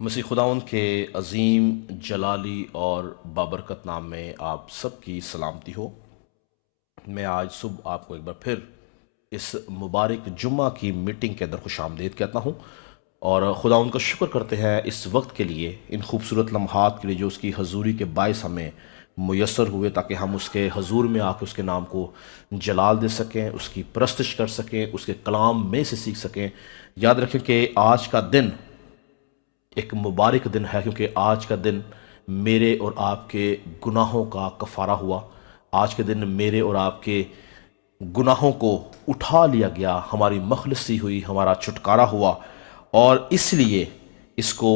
مسیح خداوند کے عظیم جلالی اور بابرکت نام میں آپ سب کی سلامتی ہو۔ میں آج صبح آپ کو ایک بار پھر اس مبارک جمعہ کی میٹنگ کے اندر خوش آمدید کہتا ہوں، اور خداوند کا شکر کرتے ہیں اس وقت کے لیے، ان خوبصورت لمحات کے لیے جو اس کی حضوری کے باعث ہمیں میسر ہوئے، تاکہ ہم اس کے حضور میں آ کے اس کے نام کو جلال دے سکیں، اس کی پرستش کر سکیں، اس کے کلام میں سے سیکھ سکیں۔ یاد رکھیں کہ آج کا دن ایک مبارک دن ہے، کیونکہ آج کا دن میرے اور آپ کے گناہوں کا کفارہ ہوا۔ آج کے دن میرے اور آپ کے گناہوں کو اٹھا لیا گیا، ہماری مخلصی ہوئی، ہمارا چھٹکارا ہوا، اور اس لیے اس کو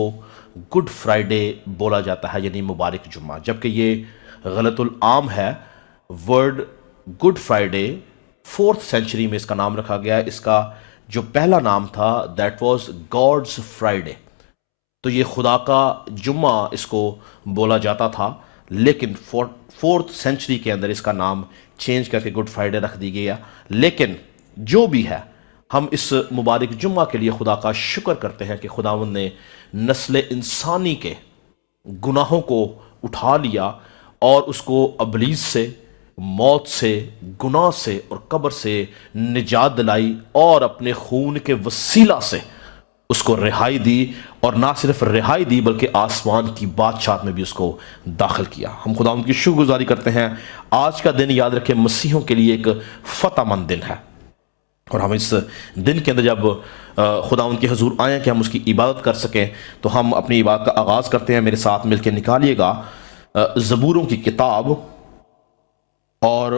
گڈ فرائیڈے بولا جاتا ہے، یعنی مبارک جمعہ، جبکہ یہ غلط العام ہے۔ Word good Friday 4th century میں اس کا نام رکھا گیا ہے۔ اس کا جو پہلا نام تھا دیٹ واز گاڈز فرائیڈے، تو یہ خدا کا جمعہ اس کو بولا جاتا تھا، لیکن 4th سینچری کے اندر اس کا نام چینج کر کے گڈ فرائیڈے رکھ دی گیا۔ لیکن جو بھی ہے، ہم اس مبارک جمعہ کے لیے خدا کا شکر کرتے ہیں کہ خداوند نے نسل انسانی کے گناہوں کو اٹھا لیا اور اس کو ابلیس سے، موت سے، گناہ سے اور قبر سے نجات دلائی، اور اپنے خون کے وسیلہ سے اس کو رہائی دی، اور نہ صرف رہائی دی بلکہ آسمان کی بادشاہت میں بھی اس کو داخل کیا۔ ہم خدا ان کی شکر گزاری کرتے ہیں۔ آج کا دن یاد رکھیں مسیحوں کے لیے ایک فتح مند دن ہے، اور ہم اس دن کے اندر جب خدا ان کے حضور آئیں کہ ہم اس کی عبادت کر سکیں، تو ہم اپنی عبادت کا آغاز کرتے ہیں۔ میرے ساتھ مل کے نکالیے گا زبوروں کی کتاب اور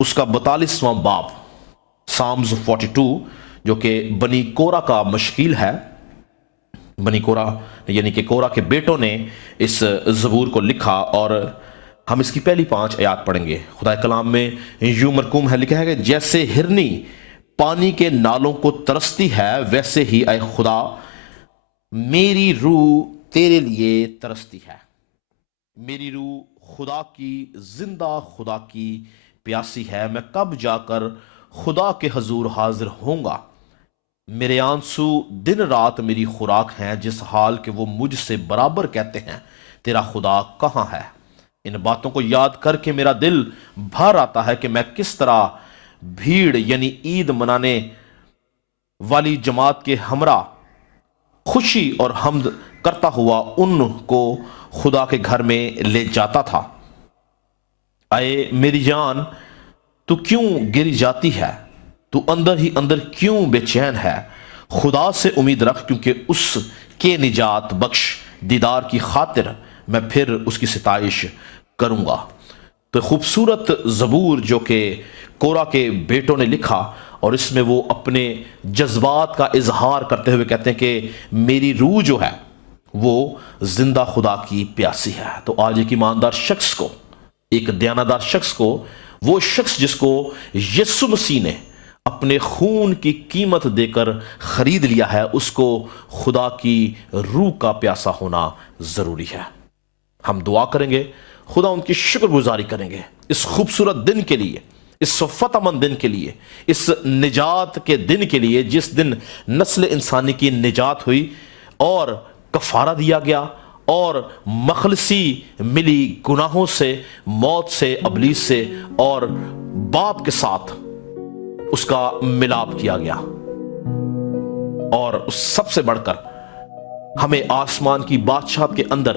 اس کا 42واں باب، سامز 42، جو کہ بنی کورہ کا مشکیل ہے۔ بنی کورہ یعنی کہ کورہ کے بیٹوں نے اس زبور کو لکھا، اور ہم اس کی پہلی 5 آیات پڑھیں گے۔ خدا کلام میں یوں مرقوم ہے، لکھا ہے کہ جیسے ہرنی پانی کے نالوں کو ترستی ہے، ویسے ہی اے خدا میری روح تیرے لیے ترستی ہے۔ میری روح خدا کی، زندہ خدا کی پیاسی ہے۔ میں کب جا کر خدا کے حضور حاضر ہوں گا؟ میرے آنسو دن رات میری خوراک ہیں، جس حال کہ وہ مجھ سے برابر کہتے ہیں تیرا خدا کہاں ہے؟ ان باتوں کو یاد کر کے میرا دل بھر آتا ہے کہ میں کس طرح بھیڑ یعنی عید منانے والی جماعت کے ہمراہ خوشی اور حمد کرتا ہوا ان کو خدا کے گھر میں لے جاتا تھا۔ اے میری جان تو کیوں گری جاتی ہے؟ تو اندر ہی اندر کیوں بے چین ہے؟ خدا سے امید رکھ، کیونکہ اس کے نجات بخش دیدار کی خاطر میں پھر اس کی ستائش کروں گا۔ تو خوبصورت زبور جو کہ کورہ کے بیٹوں نے لکھا، اور اس میں وہ اپنے جذبات کا اظہار کرتے ہوئے کہتے ہیں کہ میری روح جو ہے وہ زندہ خدا کی پیاسی ہے۔ تو آج ایک ایماندار شخص کو، ایک دیانتدار شخص کو، وہ شخص جس کو یسوع مسیح نے اپنے خون کی قیمت دے کر خرید لیا ہے، اس کو خدا کی روح کا پیاسا ہونا ضروری ہے۔ ہم دعا کریں گے، خدا ان کی شکر گزاری کریں گے اس خوبصورت دن کے لیے، اس فتح مند دن کے لیے، اس نجات کے دن کے لیے، جس دن نسل انسانی کی نجات ہوئی اور کفارہ دیا گیا اور مخلصی ملی گناہوں سے، موت سے، ابلیس سے، اور باپ کے ساتھ اس کا ملاپ کیا گیا، اور اس سب سے بڑھ کر ہمیں آسمان کی بادشاہت کے اندر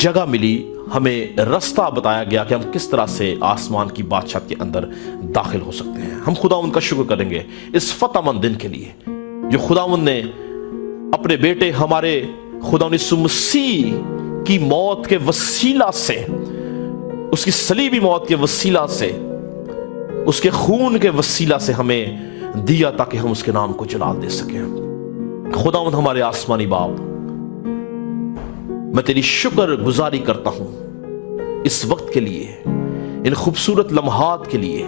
جگہ ملی، ہمیں رستہ بتایا گیا کہ ہم کس طرح سے آسمان کی بادشاہت کے اندر داخل ہو سکتے ہیں۔ ہم خداوند کا شکر کریں گے اس فتح مند دن کے لیے جو خداوند نے اپنے بیٹے ہمارے خداوند یسوع مسیح کی موت کے وسیلہ سے، اس کی صلیبی موت کے وسیلہ سے، اس کے خون کے وسیلہ سے ہمیں دیا، تاکہ ہم اس کے نام کو جلال دے سکیں۔ خداوند ہمارے آسمانی باپ، میں تیری شکر گزاری کرتا ہوں اس وقت کے لیے، ان خوبصورت لمحات کے لیے،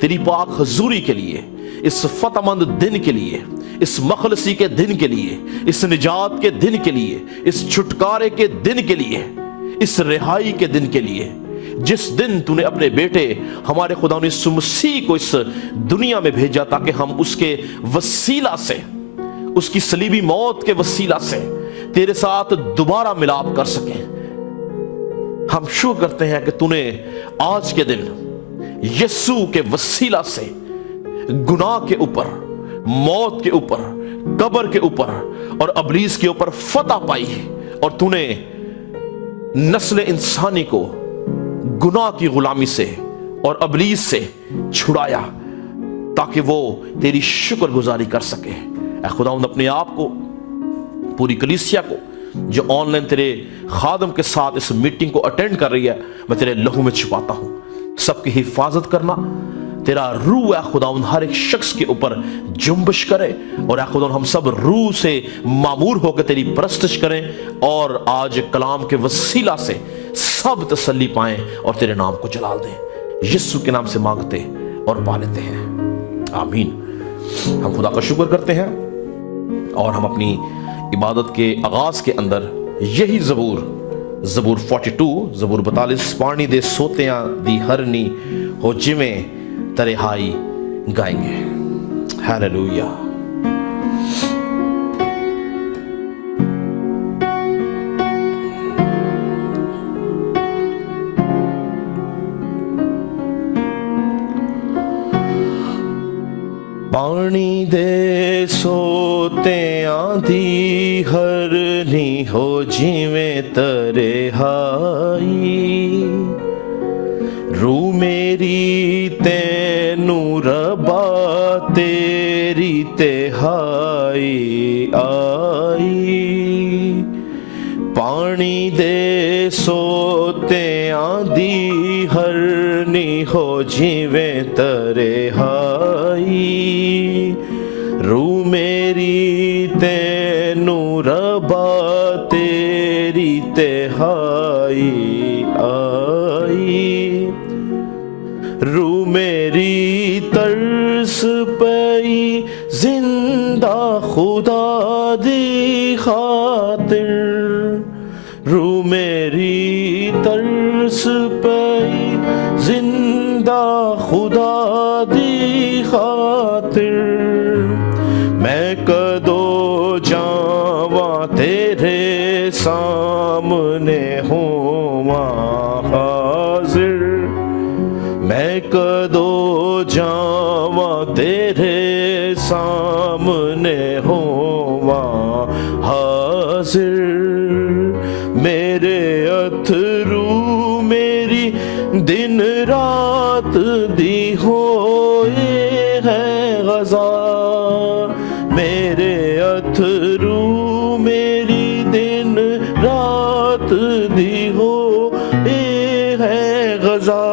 تیری پاک حضوری کے لیے، اس فتح مند دن کے لیے، اس مخلصی کے دن کے لیے، اس نجات کے دن کے لیے، اس چھٹکارے کے دن کے لیے، اس رہائی کے دن کے لیے، جس دن تو نے اپنے بیٹے ہمارے خدا یسوع مسیح کو اس دنیا میں بھیجا، تاکہ ہم اس کے وسیلہ سے اس کی صلیبی موت کے وسیلہ سے تیرے ساتھ دوبارہ ملاپ کر سکیں۔ ہم شکر کرتے ہیں کہ تو نے آج کے دن یسوع کے وسیلہ سے گناہ کے اوپر، موت کے اوپر، قبر کے اوپر اور ابلیس کے اوپر فتح پائی، اور تو نے نسل انسانی کو گناہ کی غلامی سے اور ابلیس سے چھڑایا تاکہ وہ تیری شکر گزاری کر سکے۔ اے خداوند، اپنے آپ کو، پوری کلیسیا کو جو آن لائن تیرے خادم کے ساتھ اس میٹنگ کو اٹینڈ کر رہی ہے، میں تیرے لہو میں چھپاتا ہوں۔ سب کی حفاظت کرنا، تیرا روح اے خداوند ہر ایک شخص کے اوپر جنبش کرے، اور اے خداوند ہم سب روح سے معمور ہو کے تیری پرستش کریں، اور آج کلام کے وسیلہ سے سب تسلی پائیں اور تیرے نام کو جلال دیں۔ یسوع کے نام سے مانگتے اور پا لیتے ہیں، آمین۔ ہم خدا کا شکر کرتے ہیں، اور ہم اپنی عبادت کے آغاز کے اندر یہی زبور 42 زبور 42 پانی دے سوتیاں دی ہرنی ہو جویں ترہائی گائیں گے۔ ہیلیلویا۔ پانی دے سوتیاں دی ہرنی ہو جویں ترہائی، روح میری تینوں ربا تیری تہائی آئی، پانی دے سوتیاں دی ہرنی ہو جویں ترہائی، روح میری تینوں ربا تیری تہائی آئی، روح میری ترس پئی زندہ خدا دی خاطر، روح میری ترس پئی زندہ خدا دی خاطر، میں کدو جاواں تیرے سامنے ہواں حاضر، میں کدو جاواں تیرے سامنے ہواں حاضر، میرے اتھرو میری دن رات دی ہوئے ہے غزا، میرے اتھرو میری دن رات دی ہوئے ہے غزا،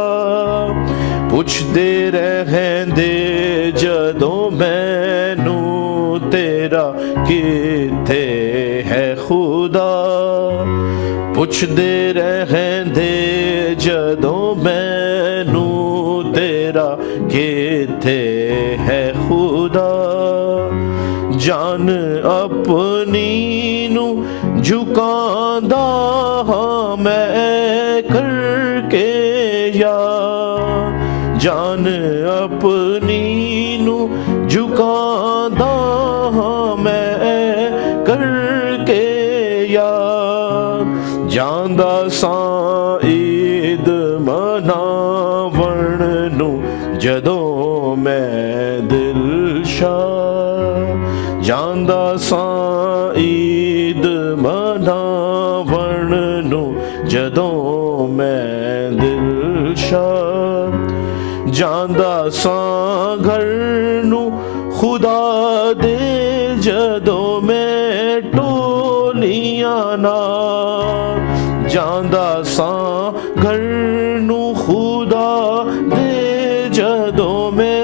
پوچھ دے رہن دے جدوں مینوں تیرا کتے ہے خدا، پوچھ دے رہن دے جدوں مینوں تیرا کتے ہے خدا، جان اپنی نو جھکاندا ہاں میں کر کے یاد، جان اپنی نو جھکاندا ہاں میں کر کے یاد، جاندا ساں عید مناون نو جدوں میں دل شاد، جاندا ساں عید مناون نو جدوں میں دل شاد، جاندا ساں گھر نو خدا دے جدوں میں ٹولیاں نال، جاندا ساں گھر نو خدا دے جدوں میں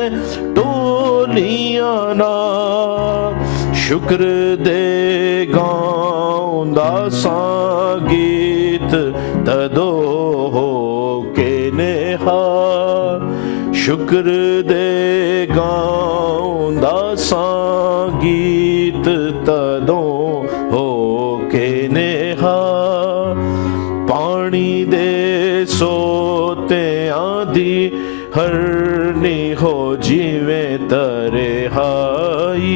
ٹولیاں نال، شکر دے گاؤندا ساں گیت تدو ہو کے نہار، شکر دے گاؤندا ساں گیت تدوں ہو کے نہار، پانی دے سوتیاں دی ہرنی ہو جویں ترہائی،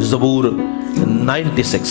96।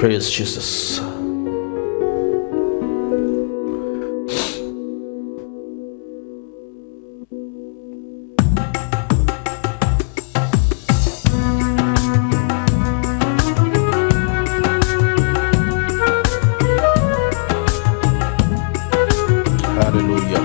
Praise Jesus. Hallelujah.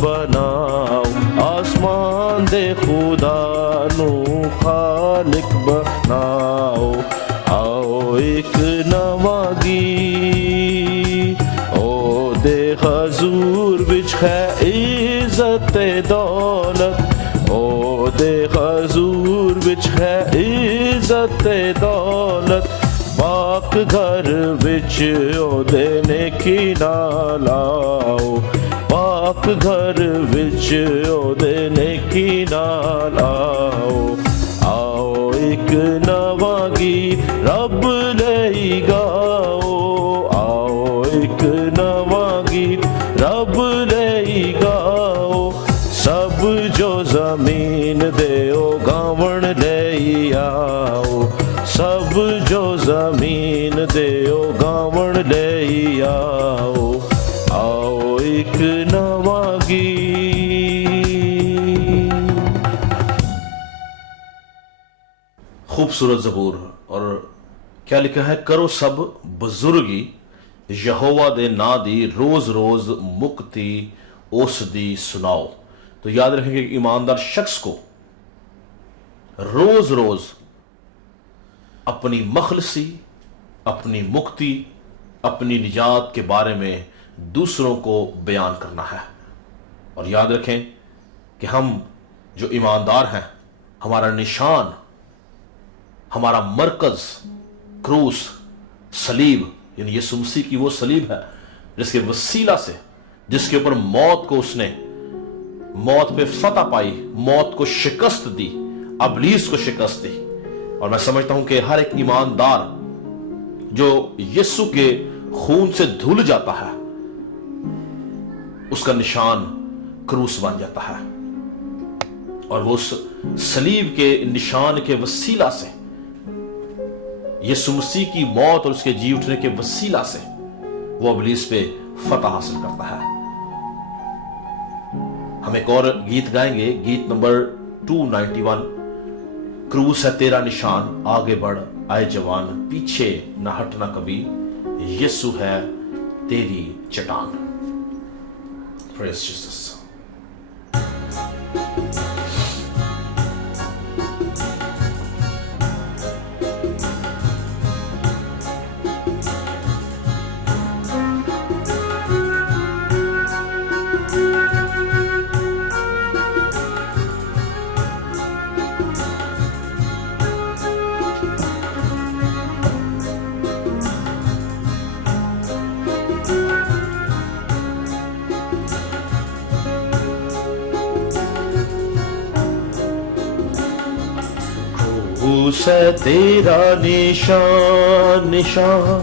بناؤ آسمان دے خدا نو خالق بناؤ آؤ ایک نواں گیت او دے حضور وچ ہے عزت دولت او دے حضور وچ ہے عزت دولت پاک گھر وچ او دے نیکی نال آؤ پاک گھر وچ او دے نیکی نال آؤ آؤ ایک نواں گیت رب لئی گاؤ آؤ ایک نواں گیت رب لئی گاؤ سب جو زمین دے او گاون لئی آؤ سب جو زمین دے او گاون لئی آؤ آؤ ایک نواں گیت۔ خوبصورت زبور، اور کیا لکھا ہے؟ کرو سب بزرگی یہوہ دے نا دی روز روز مکتی اس دی سناؤ۔ تو یاد رکھیں کہ ایماندار شخص کو روز روز اپنی مخلصی، اپنی مکتی، اپنی نجات کے بارے میں دوسروں کو بیان کرنا ہے۔ اور یاد رکھیں کہ ہم جو ایماندار ہیں، ہمارا نشان، ہمارا مرکز کروس، صلیب، یعنی یسوع مسیح کی وہ صلیب ہے جس کے وسیلہ سے، جس کے اوپر موت کو اس نے، موت پہ فتح پائی، موت کو شکست دی، ابلیس کو شکست دی۔ اور میں سمجھتا ہوں کہ ہر ایک ایماندار جو یسوع کے خون سے دھل جاتا ہے، اس کا نشان کروس بن جاتا ہے، اور وہ اس صلیب کے نشان کے وسیلہ سے، یسوع مسیح کی موت اور اس کے جی اٹھنے کے وسیلہ سے وہ ابلیس پہ فتح حاصل کرتا ہے۔ ہم ایک اور گیت گائیں گے، گیت نمبر 291، کروس ہے تیرا نشان، آگے بڑھ آئے جوان، پیچھے نہ ہٹنا کبھی، یسوع ہے تیری چٹان۔ Praise Jesus۔ کروس ہے تیرا نشان، نشان،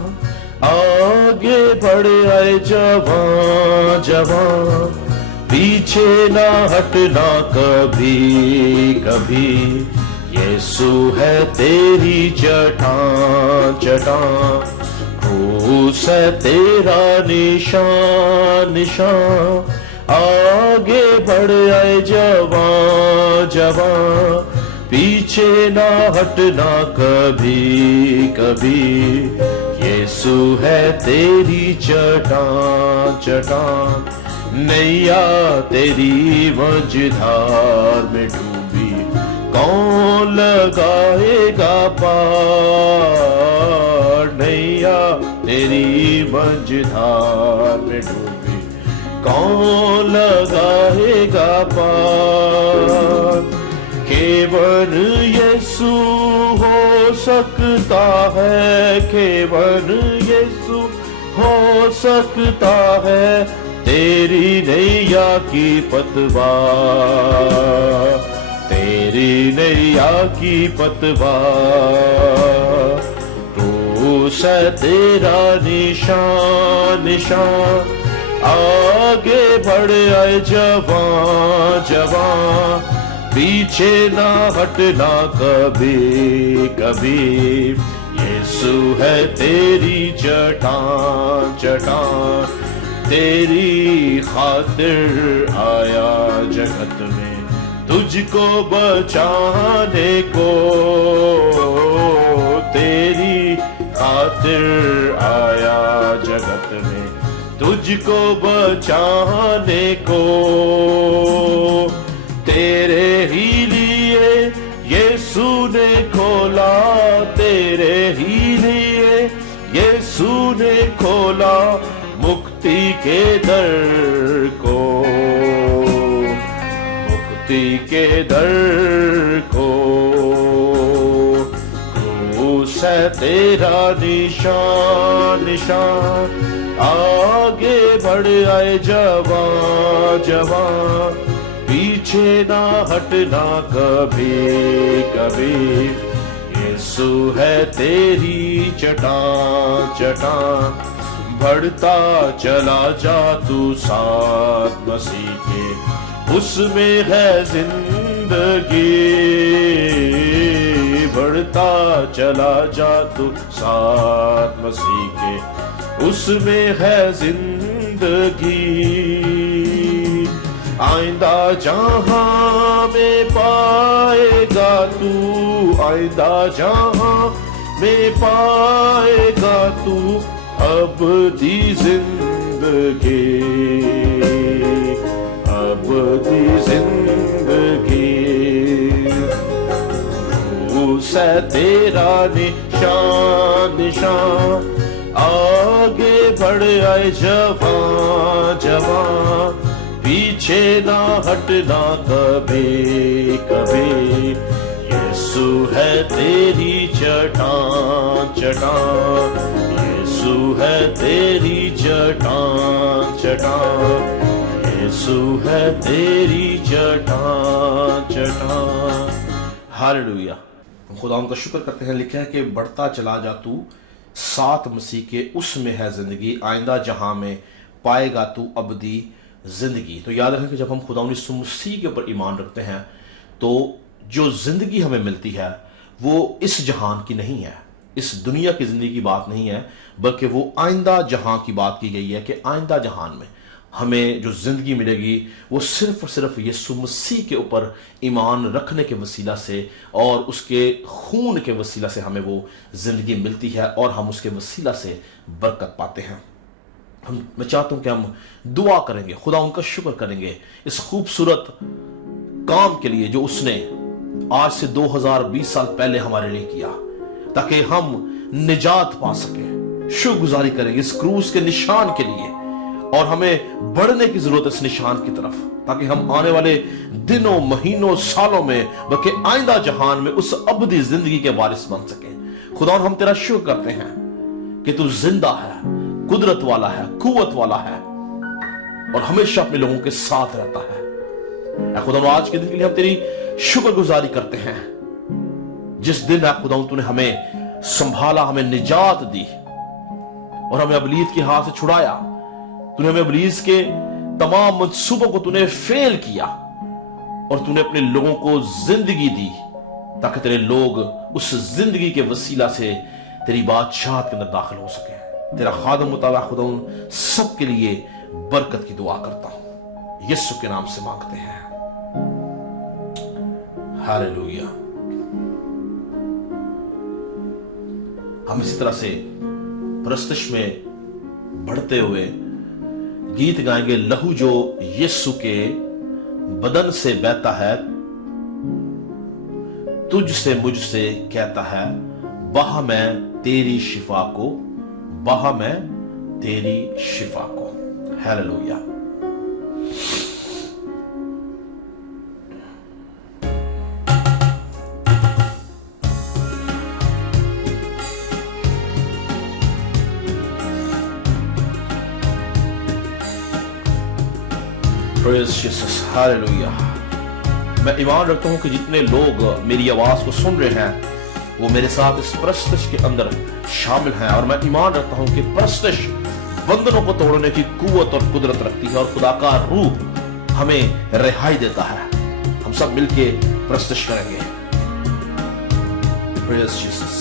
آگے بڑھ آئے جوان، جوان، پیچھے نہ ہٹنا کبھی، کبھی، یسوع ہے تیری چٹان، چٹان، کروس ہے تیرا نشان، نشان، آگے بڑھ آئے جوان، جوان، پیچھے نہ ہٹنا کبھی، کبھی، یسوع ہے تیری چٹان، چٹان، نیا تیری مجدھار میں ڈوبی، کون لگائے گا پار، نیا تیری مجدھار میں ڈوبی، کون لگائے گا پار، کیول یسوع ہو سکتا ہے، کیول یسوع ہو سکتا ہے تیری نیا کی پتوار، تیری نیا کی پتوار، کروس ہے تیرا نشان، نشان، آگے بڑھ آئے جوان، جوان، پیچھے نہ ہٹنا کبھی، کبھی، یسوع ہے تیری چٹان، چٹان، تیری خاطر آیا جگت میں تجھ کو بچانے کو، تیری خاطر آیا جگت میں تجھ کو بچانے کو، تیرے ہی لیے یسوع نے کھولا، تیرے ہی لیے یسوع نے کھولا مکتی کے در کو، مکتی کے در کو۔ کروس ہے تیرا نشان، نشان، آگے بڑھ آئے جوان، جوان، پیچھے نہ ہٹنا کبھی کبھی۔ یسوع ہے تیری چٹان، چٹان، بڑھتا چلا جا تو ساتھ مسیح کے، اس میں ہے زندگی، بڑھتا چلا جا تو ساتھ مسیح کے، اس میں ہے زندگی۔ آئندہ جہاں میں پائے گا تو، آئندہ جہاں میں پائے گا تو ابدی زندگی، ابدی زندگی۔ کروس ہے تیرا نشان، نشان، آگے بڑھ آئے جوان، جوان، پیچھے نہ ہٹنا کبھی کبھی۔ یسوع ہے تیری چٹان، چٹان، یسوع ہے تیری چٹان، چٹان، یسوع ہے تیری چٹان، چٹان۔ ہاللویا۔ ہم خدا ان کا شکر کرتے ہیں، لکھا ہے کہ بڑھتا چلا جا تو ساتھ مسیح کے، اس میں ہے زندگی، آئندہ جہاں میں پائے گا تو ابدی زندگی۔ تو یاد رکھیں کہ جب ہم خدا یسوع مسیح کے اوپر ایمان رکھتے ہیں تو جو زندگی ہمیں ملتی ہے وہ اس جہان کی نہیں ہے، اس دنیا کی زندگی کی بات نہیں ہے، بلکہ وہ آئندہ جہاں کی بات کی گئی ہے کہ آئندہ جہان میں ہمیں جو زندگی ملے گی وہ صرف اور صرف یسوع مسیح کے اوپر ایمان رکھنے کے وسیلہ سے اور اس کے خون کے وسیلہ سے ہمیں وہ زندگی ملتی ہے، اور ہم اس کے وسیلہ سے برکت پاتے ہیں۔ میں چاہتا ہوں کہ ہم دعا کریں گے، خدا ان کا شکر کریں گے اس خوبصورت کام کے لیے جو اس نے آج سے 2020 سال پہلے ہمارے لیے کیا، تاکہ ہم نجات پا سکیں۔ شکر گزاری کریں گے اس کروس کے نشان کے لیے، اور ہمیں بڑھنے کی ضرورت ہے اس نشان کی طرف، تاکہ ہم آنے والے دنوں، مہینوں، سالوں میں، بلکہ آئندہ جہان میں اس ابدی زندگی کے وارث بن سکیں۔ خدا ہم تیرا شکر کرتے ہیں کہ تو زندہ ہے، قدرت والا ہے، قوت والا ہے، اور ہمیشہ اپنے لوگوں کے ساتھ رہتا ہے۔ اے خدا آج کے دن کے لیے ہم تیری شکر گزاری کرتے ہیں، جس دن اے خدا تو نے ہمیں سنبھالا، ہمیں نجات دی، اور ہمیں ابلیس کے ہاتھ سے چھڑایا۔ تو نے ہمیں ابلیس کے تمام منصوبوں کو تو نے فیل کیا، اور تو نے اپنے لوگوں کو زندگی دی، تاکہ تیرے لوگ اس زندگی کے وسیلہ سے تیری بادشاہت کے اندر داخل ہو سکیں۔ تیرا خادم مطابق خدا ان سب کے لیے برکت کی دعا کرتا ہوں، یسوع کے نام سے مانگتے ہیں، ہاللویا۔ ہم اسی طرح سے پرستش میں بڑھتے ہوئے گیت گائیں گے، لہو جو یسوع کے بدن سے بہتا ہے، تجھ سے مجھ سے کہتا ہے، بہا میں تیری شفا کو، بہا میں تیری شفا کو۔ ہاللویا۔ پریز جیسس، ہاللویا۔ میں ایمان رکھتا ہوں کہ جتنے لوگ میری آواز کو سن رہے ہیں وہ میرے ساتھ اس پرستش کے اندر شامل ہیں، اور میں ایمان رکھتا ہوں کہ پرستش بندنوں کو توڑنے کی قوت اور قدرت رکھتی ہے، اور خدا کا روح ہمیں رہائی دیتا ہے۔ ہم سب مل کے پرستش کریں گے۔ پریز جیسس۔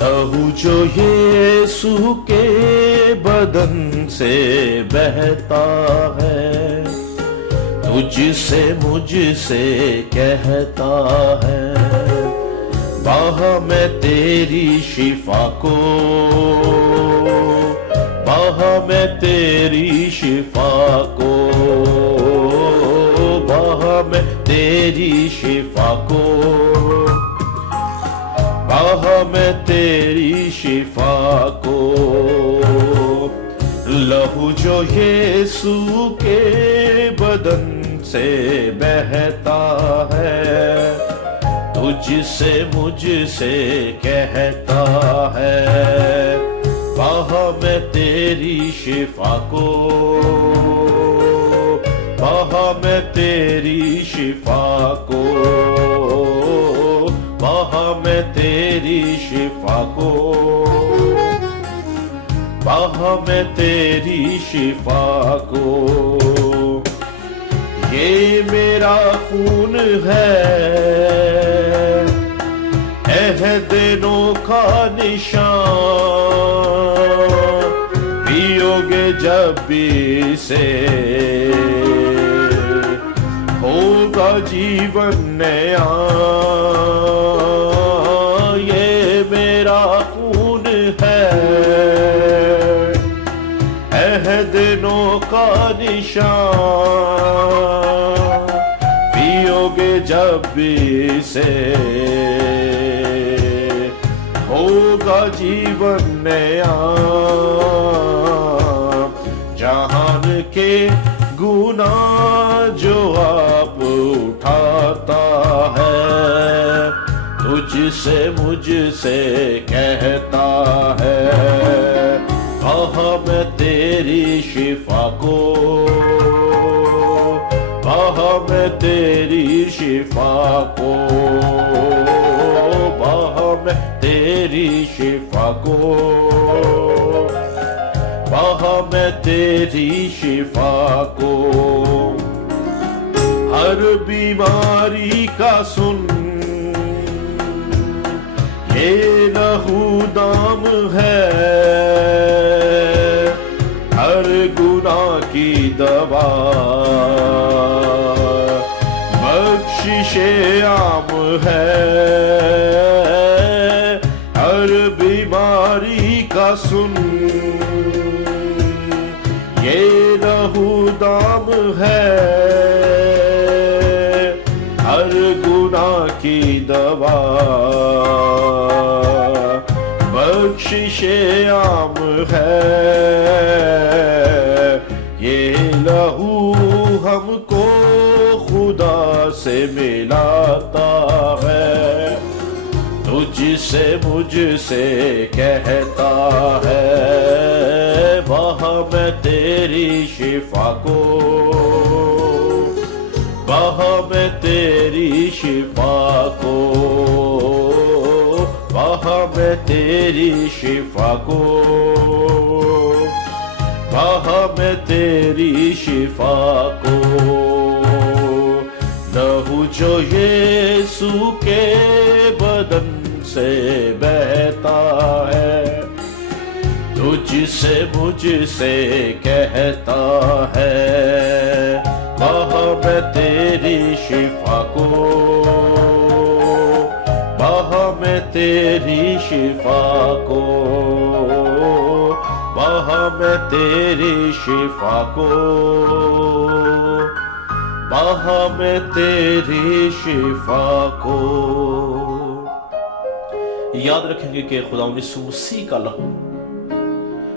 لہو جو یسوع کے بدن سے بہتا ہے، تجھ سے مجھ سے کہتا ہے، بہا میں تیری شفا کو، بہا میں تیری شفا کو، بہا میں تیری شفا کو، بہا میں تیری شفا کو۔ لہو جو یسوع کے بدن سے بہتا ہے، تجھ سے مجھ سے کہتا ہے، بہا میں تیری شفا کو، بہا میں تیری شفا کو، بہا میں تیری شفا کو، بہا میں تیری شفا کو۔ یہ میرا خون ہے، عہد نو کا نشان، پیو گے جب بھی اسے، ہوگا جیون نیا۔ یہ میرا خون ہے، عہد نو کا نشان، پیو گے جب بھی اسے، ہوگا جیون نیا۔ جہان کے گناہ جو آپ اٹھاتا ہے، تجھ سے مجھ سے کہتا ہے، بہا میں تیری شفا کو، بہا میں تیری شفا کو، بہا میں تیری شفا کو، بہا میں تیری شفا کو۔ ہر بیماری کا سن، یہ لہو دام ہے، ہر گناہ کی دوا، بخشش عام ہے۔ ہر بیماری کا سن، یہ لہو دام ہے، ہر گناہ کی دوا، بخشش عام ہے۔ یہ لہو ہم کو خدا سے ملاتا ہے، تجھ سے مجھ سے کہتا ہے، بہا میں تیری شفا کو، بہا میں تیری شفا کو، بہا میں تیری شفا کو، بہا میں تیری شفا کو۔ لہو جو یسوع کے بدن سے بہتا ہے، تجھ سے مجھ سے کہتا ہے، بہا میں تیری شفا کو، بہا میں تیری شفا کو، بہا میں تیری شفا کو، بہا میں تیری شفا کو۔ یاد رکھیں گے کہ خدا یسوع مسیح کا لہو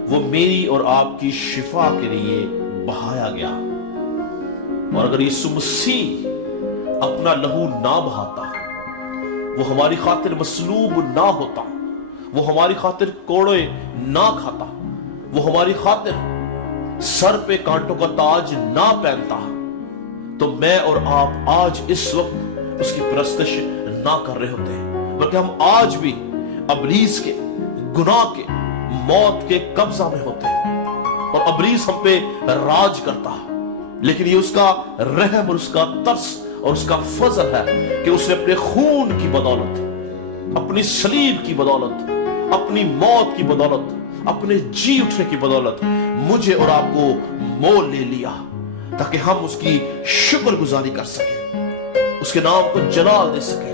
وہ میری اور آپ کی شفا کے لیے بہایا گیا، اور اگر یسوع مسیح اپنا لہو نہ بہاتا، وہ ہماری خاطر مصلوب نہ ہوتا، وہ ہماری خاطر کوڑے نہ کھاتا، وہ ہماری خاطر سر پہ کانٹوں کا تاج نہ پہنتا، تو میں اور آپ آج اس وقت اس کی پرستش نہ کر رہے ہوتے، بلکہ ہم آج بھی ابلیس کے، گناہ کے، موت کے قبضہ میں ہوتے ہیں، اور ابلیس ہم پہ راج کرتا ہے۔ لیکن یہ اس کا رحم اور اس کا ترس اور اس کا فضل ہے کہ اس نے اپنے خون کی بدولت، اپنی صلیب کی بدولت، اپنی موت کی بدولت، اپنے جی اٹھنے کی بدولت مجھے اور آپ کو مول لے لیا، تاکہ ہم اس کی شکر گزاری کر سکیں، اس کے نام کو جلال دے سکیں،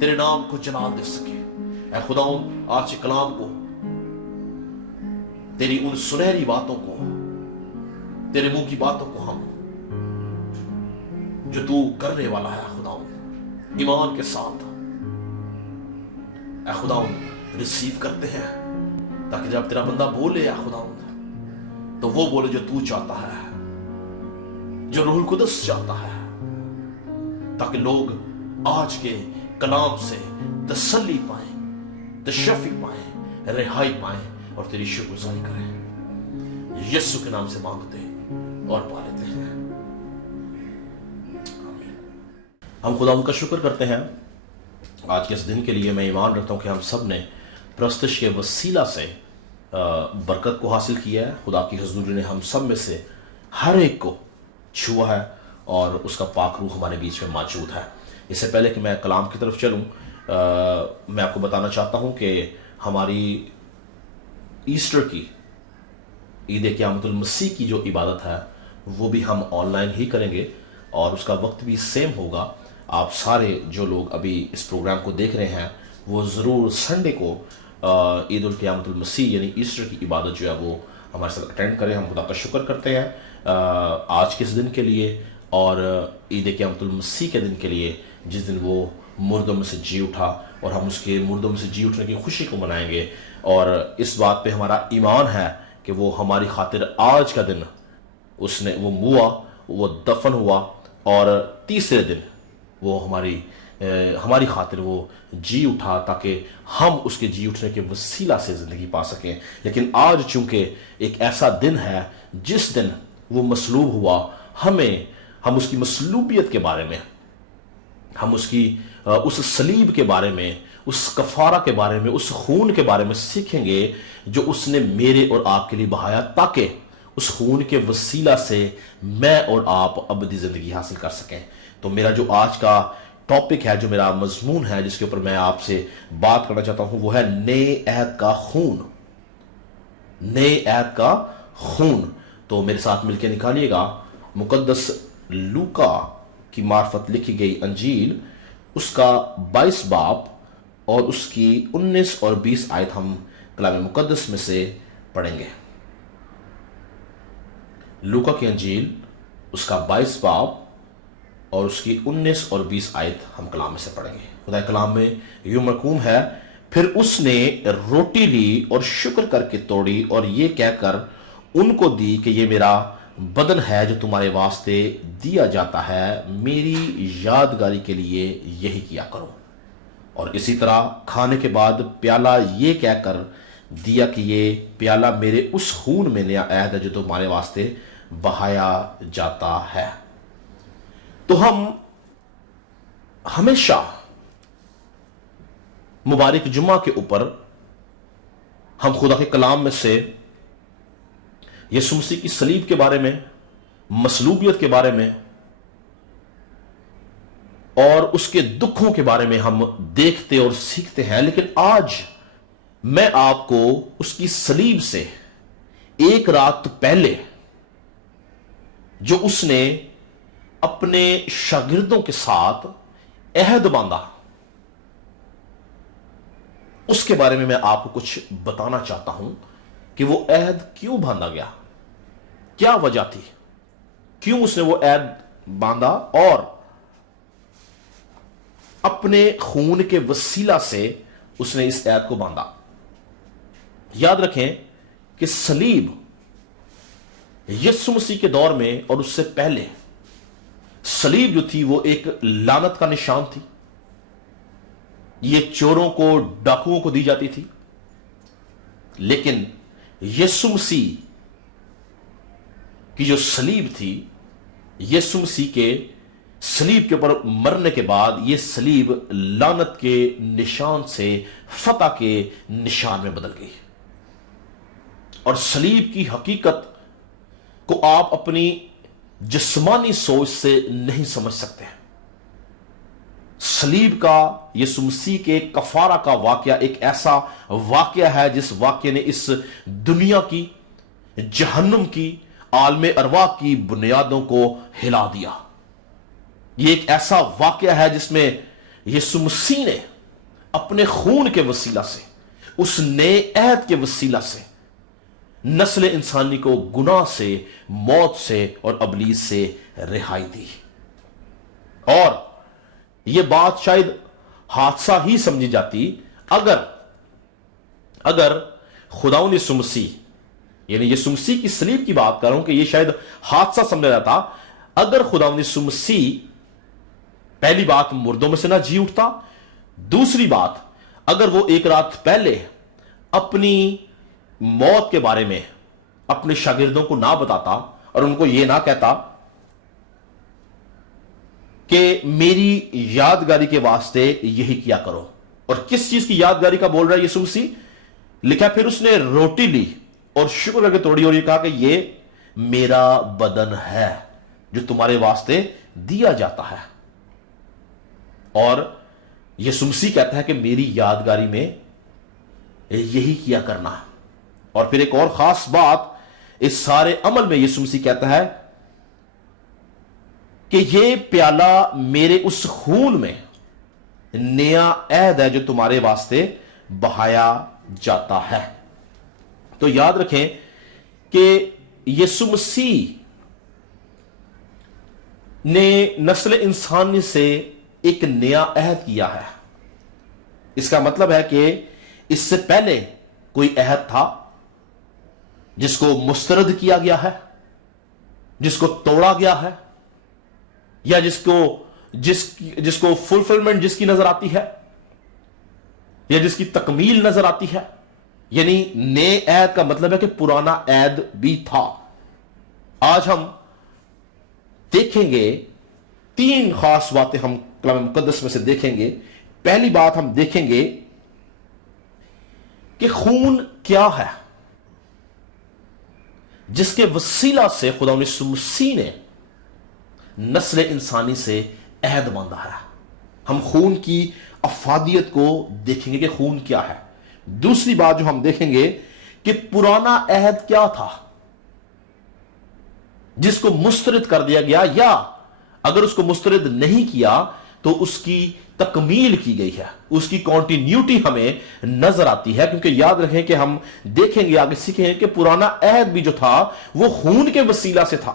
تیرے نام کو جلال دے سکیں۔ اے خداوند آج کے کلام کو، تیری ان سنہری باتوں کو، تیرے منہ کی باتوں کو ہم جو تو کرنے والا ہے خداوند ایمان کے ساتھ اے خداوند ریسیو کرتے ہیں، تاکہ جب تیرا بندہ بولے اے خداوند تو وہ بولے جو تو چاہتا ہے، جو روح القدس چاہتا ہے، تاکہ لوگ آج کے کلام سے تسلی پائیں، تشفی پائیں، رہائی پائیں اور تیری شکر گزاری کریں۔ یسوع کے نام سے مانگتے اور پا لیتے ہیں، آمین۔ ہم خدا ان کا شکر کرتے ہیں آج کے اس دن کے لیے۔ میں ایمان رکھتا ہوں کہ ہم سب نے پرستش کے وسیلہ سے برکت کو حاصل کیا ہے۔ خدا کی حضوری نے ہم سب میں سے ہر ایک کو چھوا ہے اور اس کا پاک روح ہمارے بیچ میں موجود ہے۔ اس سے پہلے کہ میں کلام کی طرف چلوں، میں آپ کو بتانا چاہتا ہوں کہ ہماری ایسٹر کی، عید قیامت المسیح کی جو عبادت ہے وہ بھی ہم آن لائن ہی کریں گے اور اس کا وقت بھی سیم ہوگا۔ آپ سارے جو لوگ ابھی اس پروگرام کو دیکھ رہے ہیں وہ ضرور سنڈے کو عید القیامت المسیح یعنی ایسٹر کی عبادت جو ہے وہ ہمارے ساتھ اٹینڈ کریں۔ ہم خدا کا شکر کرتے ہیں آج کے اس دن کے لیے اور عید قیامت المسیح کے دن کے لیے، جس دن وہ مردوں میں سے جی اٹھا، اور ہم اس کے مردوں میں سے جی اٹھنے کی خوشی کو منائیں گے۔ اور اس بات پہ ہمارا ایمان ہے کہ وہ ہماری خاطر آج کا دن وہ موا، وہ دفن ہوا، اور تیسرے دن وہ ہماری خاطر وہ جی اٹھا تاکہ ہم اس کے جی اٹھنے کے وسیلہ سے زندگی پا سکیں۔ لیکن آج چونکہ ایک ایسا دن ہے جس دن وہ مصلوب ہوا، ہم اس کی مصلوبیت کے بارے میں، ہم اس صلیب کے بارے میں، اس کفارہ کے بارے میں، اس خون کے بارے میں سیکھیں گے جو اس نے میرے اور آپ کے لیے بہایا، تاکہ اس خون کے وسیلہ سے میں اور آپ ابدی زندگی حاصل کر سکیں۔ تو میرا جو آج کا ٹاپک ہے، جو میرا مضمون ہے جس کے اوپر میں آپ سے بات کرنا چاہتا ہوں، وہ ہے نئے عہد کا خون۔ نئے عہد کا خون۔ تو میرے ساتھ مل کے نکالیے گا مقدس لوکا کی معرفت لکھی گئی انجیل، اس کا 22 باب اور اس کی 19 اور 20 آیت ہم کلام مقدس میں سے پڑھیں گے۔ لوکا کی انجیل اس کا 22 باب اور اس کی 19 اور 20 آیت ہم کلام میں سے پڑھیں گے۔ خدا کلام میں یوں مرقوم ہے، پھر اس نے روٹی لی اور شکر کر کے توڑی اور یہ کہہ کر ان کو دی کہ یہ میرا بدن ہے جو تمہارے واسطے دیا جاتا ہے، میری یادگاری کے لیے یہی کیا کرو۔ اور اسی طرح کھانے کے بعد پیالہ یہ کہہ کر دیا کہ یہ پیالہ میرے اس خون میں نیا عہد ہے جو تمہارے واسطے بہایا جاتا ہے۔ تو ہم ہمیشہ مبارک جمعہ کے اوپر ہم خدا کے کلام میں سے یسوع مسیح کی صلیب کے بارے میں، مصلوبیت کے بارے میں اور اس کے دکھوں کے بارے میں ہم دیکھتے اور سیکھتے ہیں۔ لیکن آج میں آپ کو اس کی صلیب سے ایک رات پہلے جو اس نے اپنے شاگردوں کے ساتھ عہد باندھا، اس کے بارے میں آپ کو کچھ بتانا چاہتا ہوں کہ وہ عہد کیوں باندھا گیا، کیا وجہ تھی، کیوں اس نے وہ عہد باندھا اور اپنے خون کے وسیلہ سے اس نے اس عہد کو باندھا۔ یاد رکھیں کہ صلیب یسوع مسیح کے دور میں اور اس سے پہلے صلیب جو تھی وہ ایک لعنت کا نشان تھی۔ یہ چوروں کو، ڈاکوؤں کو دی جاتی تھی، لیکن یسوع مسیح کی جو صلیب تھی، یسوع مسیح کے صلیب کے اوپر مرنے کے بعد یہ صلیب لعنت کے نشان سے فتح کے نشان میں بدل گئی۔ اور صلیب کی حقیقت کو آپ اپنی جسمانی سوچ سے نہیں سمجھ سکتے۔ صلیب کا، یسوع مسیح کے کفارہ کا واقعہ ایک ایسا واقعہ ہے جس واقعے نے اس دنیا کی، جہنم کی، عالم ارواح کی بنیادوں کو ہلا دیا۔ یہ ایک ایسا واقعہ ہے جس میں یسوع مسیح نے اپنے خون کے وسیلہ سے، اس نئے عہد کے وسیلہ سے نسل انسانی کو گناہ سے، موت سے اور ابلیس سے رہائی دی۔ اور یہ بات شاید حادثہ ہی سمجھی جاتی اگر خداوند یسوع مسیح، یعنی یسوع مسیح کی صلیب کی بات کر رہا ہوں کہ یہ شاید حادثہ سمجھا جاتا اگر خداوند یسوع مسیح پہلی بات مردوں میں سے نہ جی اٹھتا، دوسری بات اگر وہ ایک رات پہلے اپنی موت کے بارے میں اپنے شاگردوں کو نہ بتاتا اور ان کو یہ نہ کہتا کہ میری یادگاری کے واسطے یہی کیا کرو۔ اور کس چیز کی یادگاری کا بول رہا ہے یسوع مسیح؟ لکھا پھر اس نے روٹی لی اور شکر کر کے توڑی اور یہ کہا کہ یہ میرا بدن ہے جو تمہارے واسطے دیا جاتا ہے۔ اور یسوع مسیح کہتا ہے کہ میری یادگاری میں یہی کیا کرنا۔ اور پھر ایک اور خاص بات اس سارے عمل میں یسوع مسیح کہتا ہے کہ یہ پیالہ میرے اس خون میں نیا عہد ہے جو تمہارے واسطے بہایا جاتا ہے۔ تو یاد رکھیں کہ یسوع مسیح نے نسل انسانی سے ایک نیا عہد کیا ہے۔ اس کا مطلب ہے کہ اس سے پہلے کوئی عہد تھا جس کو مسترد کیا گیا ہے، جس کو توڑا گیا ہے، یا جس کو فلفلمنٹ جس کی نظر آتی ہے یا جس کی تکمیل نظر آتی ہے۔ یعنی نئے عہد کا مطلب ہے کہ پرانا عہد بھی تھا۔ آج ہم دیکھیں گے 3 خاص باتیں ہم کلام مقدس میں سے دیکھیں گے۔ پہلی بات ہم دیکھیں گے کہ خون کیا ہے جس کے وسیلہ سے خداوند یسوع مسیح نے نسل انسانی سے عہد باندھا ہے۔ ہم خون کی افادیت کو دیکھیں گے کہ خون کیا ہے۔ دوسری بات جو ہم دیکھیں گے کہ پرانا عہد کیا تھا جس کو مسترد کر دیا گیا، یا اگر اس کو مسترد نہیں کیا تو اس کی تکمیل کی گئی ہے، اس کی کنٹینیوٹی ہمیں نظر آتی ہے۔ کیونکہ یاد رکھیں کہ ہم دیکھیں گے، آگے سیکھیں گے کہ پرانا عہد بھی جو تھا وہ خون کے وسیلہ سے تھا۔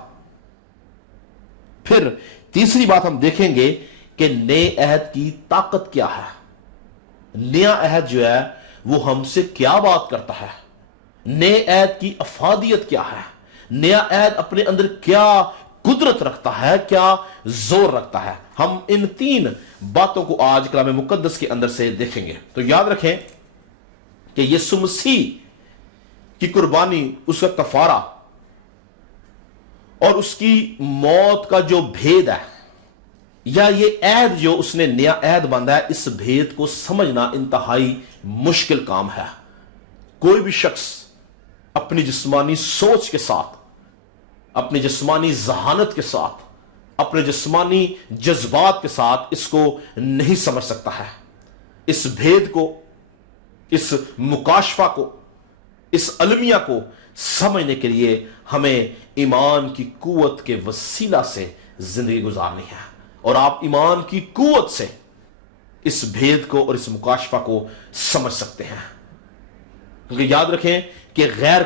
پھر تیسری بات ہم دیکھیں گے کہ نئے عہد کی طاقت کیا ہے۔ نیا عہد جو ہے وہ ہم سے کیا بات کرتا ہے، نئے عہد کی افادیت کیا ہے، نیا عہد اپنے اندر کیا قدرت رکھتا ہے، کیا زور رکھتا ہے۔ ہم ان 3 باتوں کو آج کلام مقدس کے اندر سے دیکھیں گے۔ تو یاد رکھیں کہ یسوع مسیح کی قربانی، اس کا کفارہ اور اس کی موت کا جو بھید ہے، یا یہ عہد جو اس نے نیا عہد باندھا ہے، اس بھید کو سمجھنا انتہائی مشکل کام ہے۔ کوئی بھی شخص اپنی جسمانی سوچ کے ساتھ، اپنی جسمانی ذہانت کے ساتھ، اپنے جسمانی جذبات کے ساتھ اس کو نہیں سمجھ سکتا ہے۔ اس بھید کو، اس مکاشفہ کو، اس المیہ کو سمجھنے کے لیے ہمیں ایمان کی قوت کے وسیلہ سے زندگی گزارنی ہے، اور آپ ایمان کی قوت سے اس بھید کو اور اس مکاشفہ کو سمجھ سکتے ہیں۔ کیونکہ یاد رکھیں کہ غیر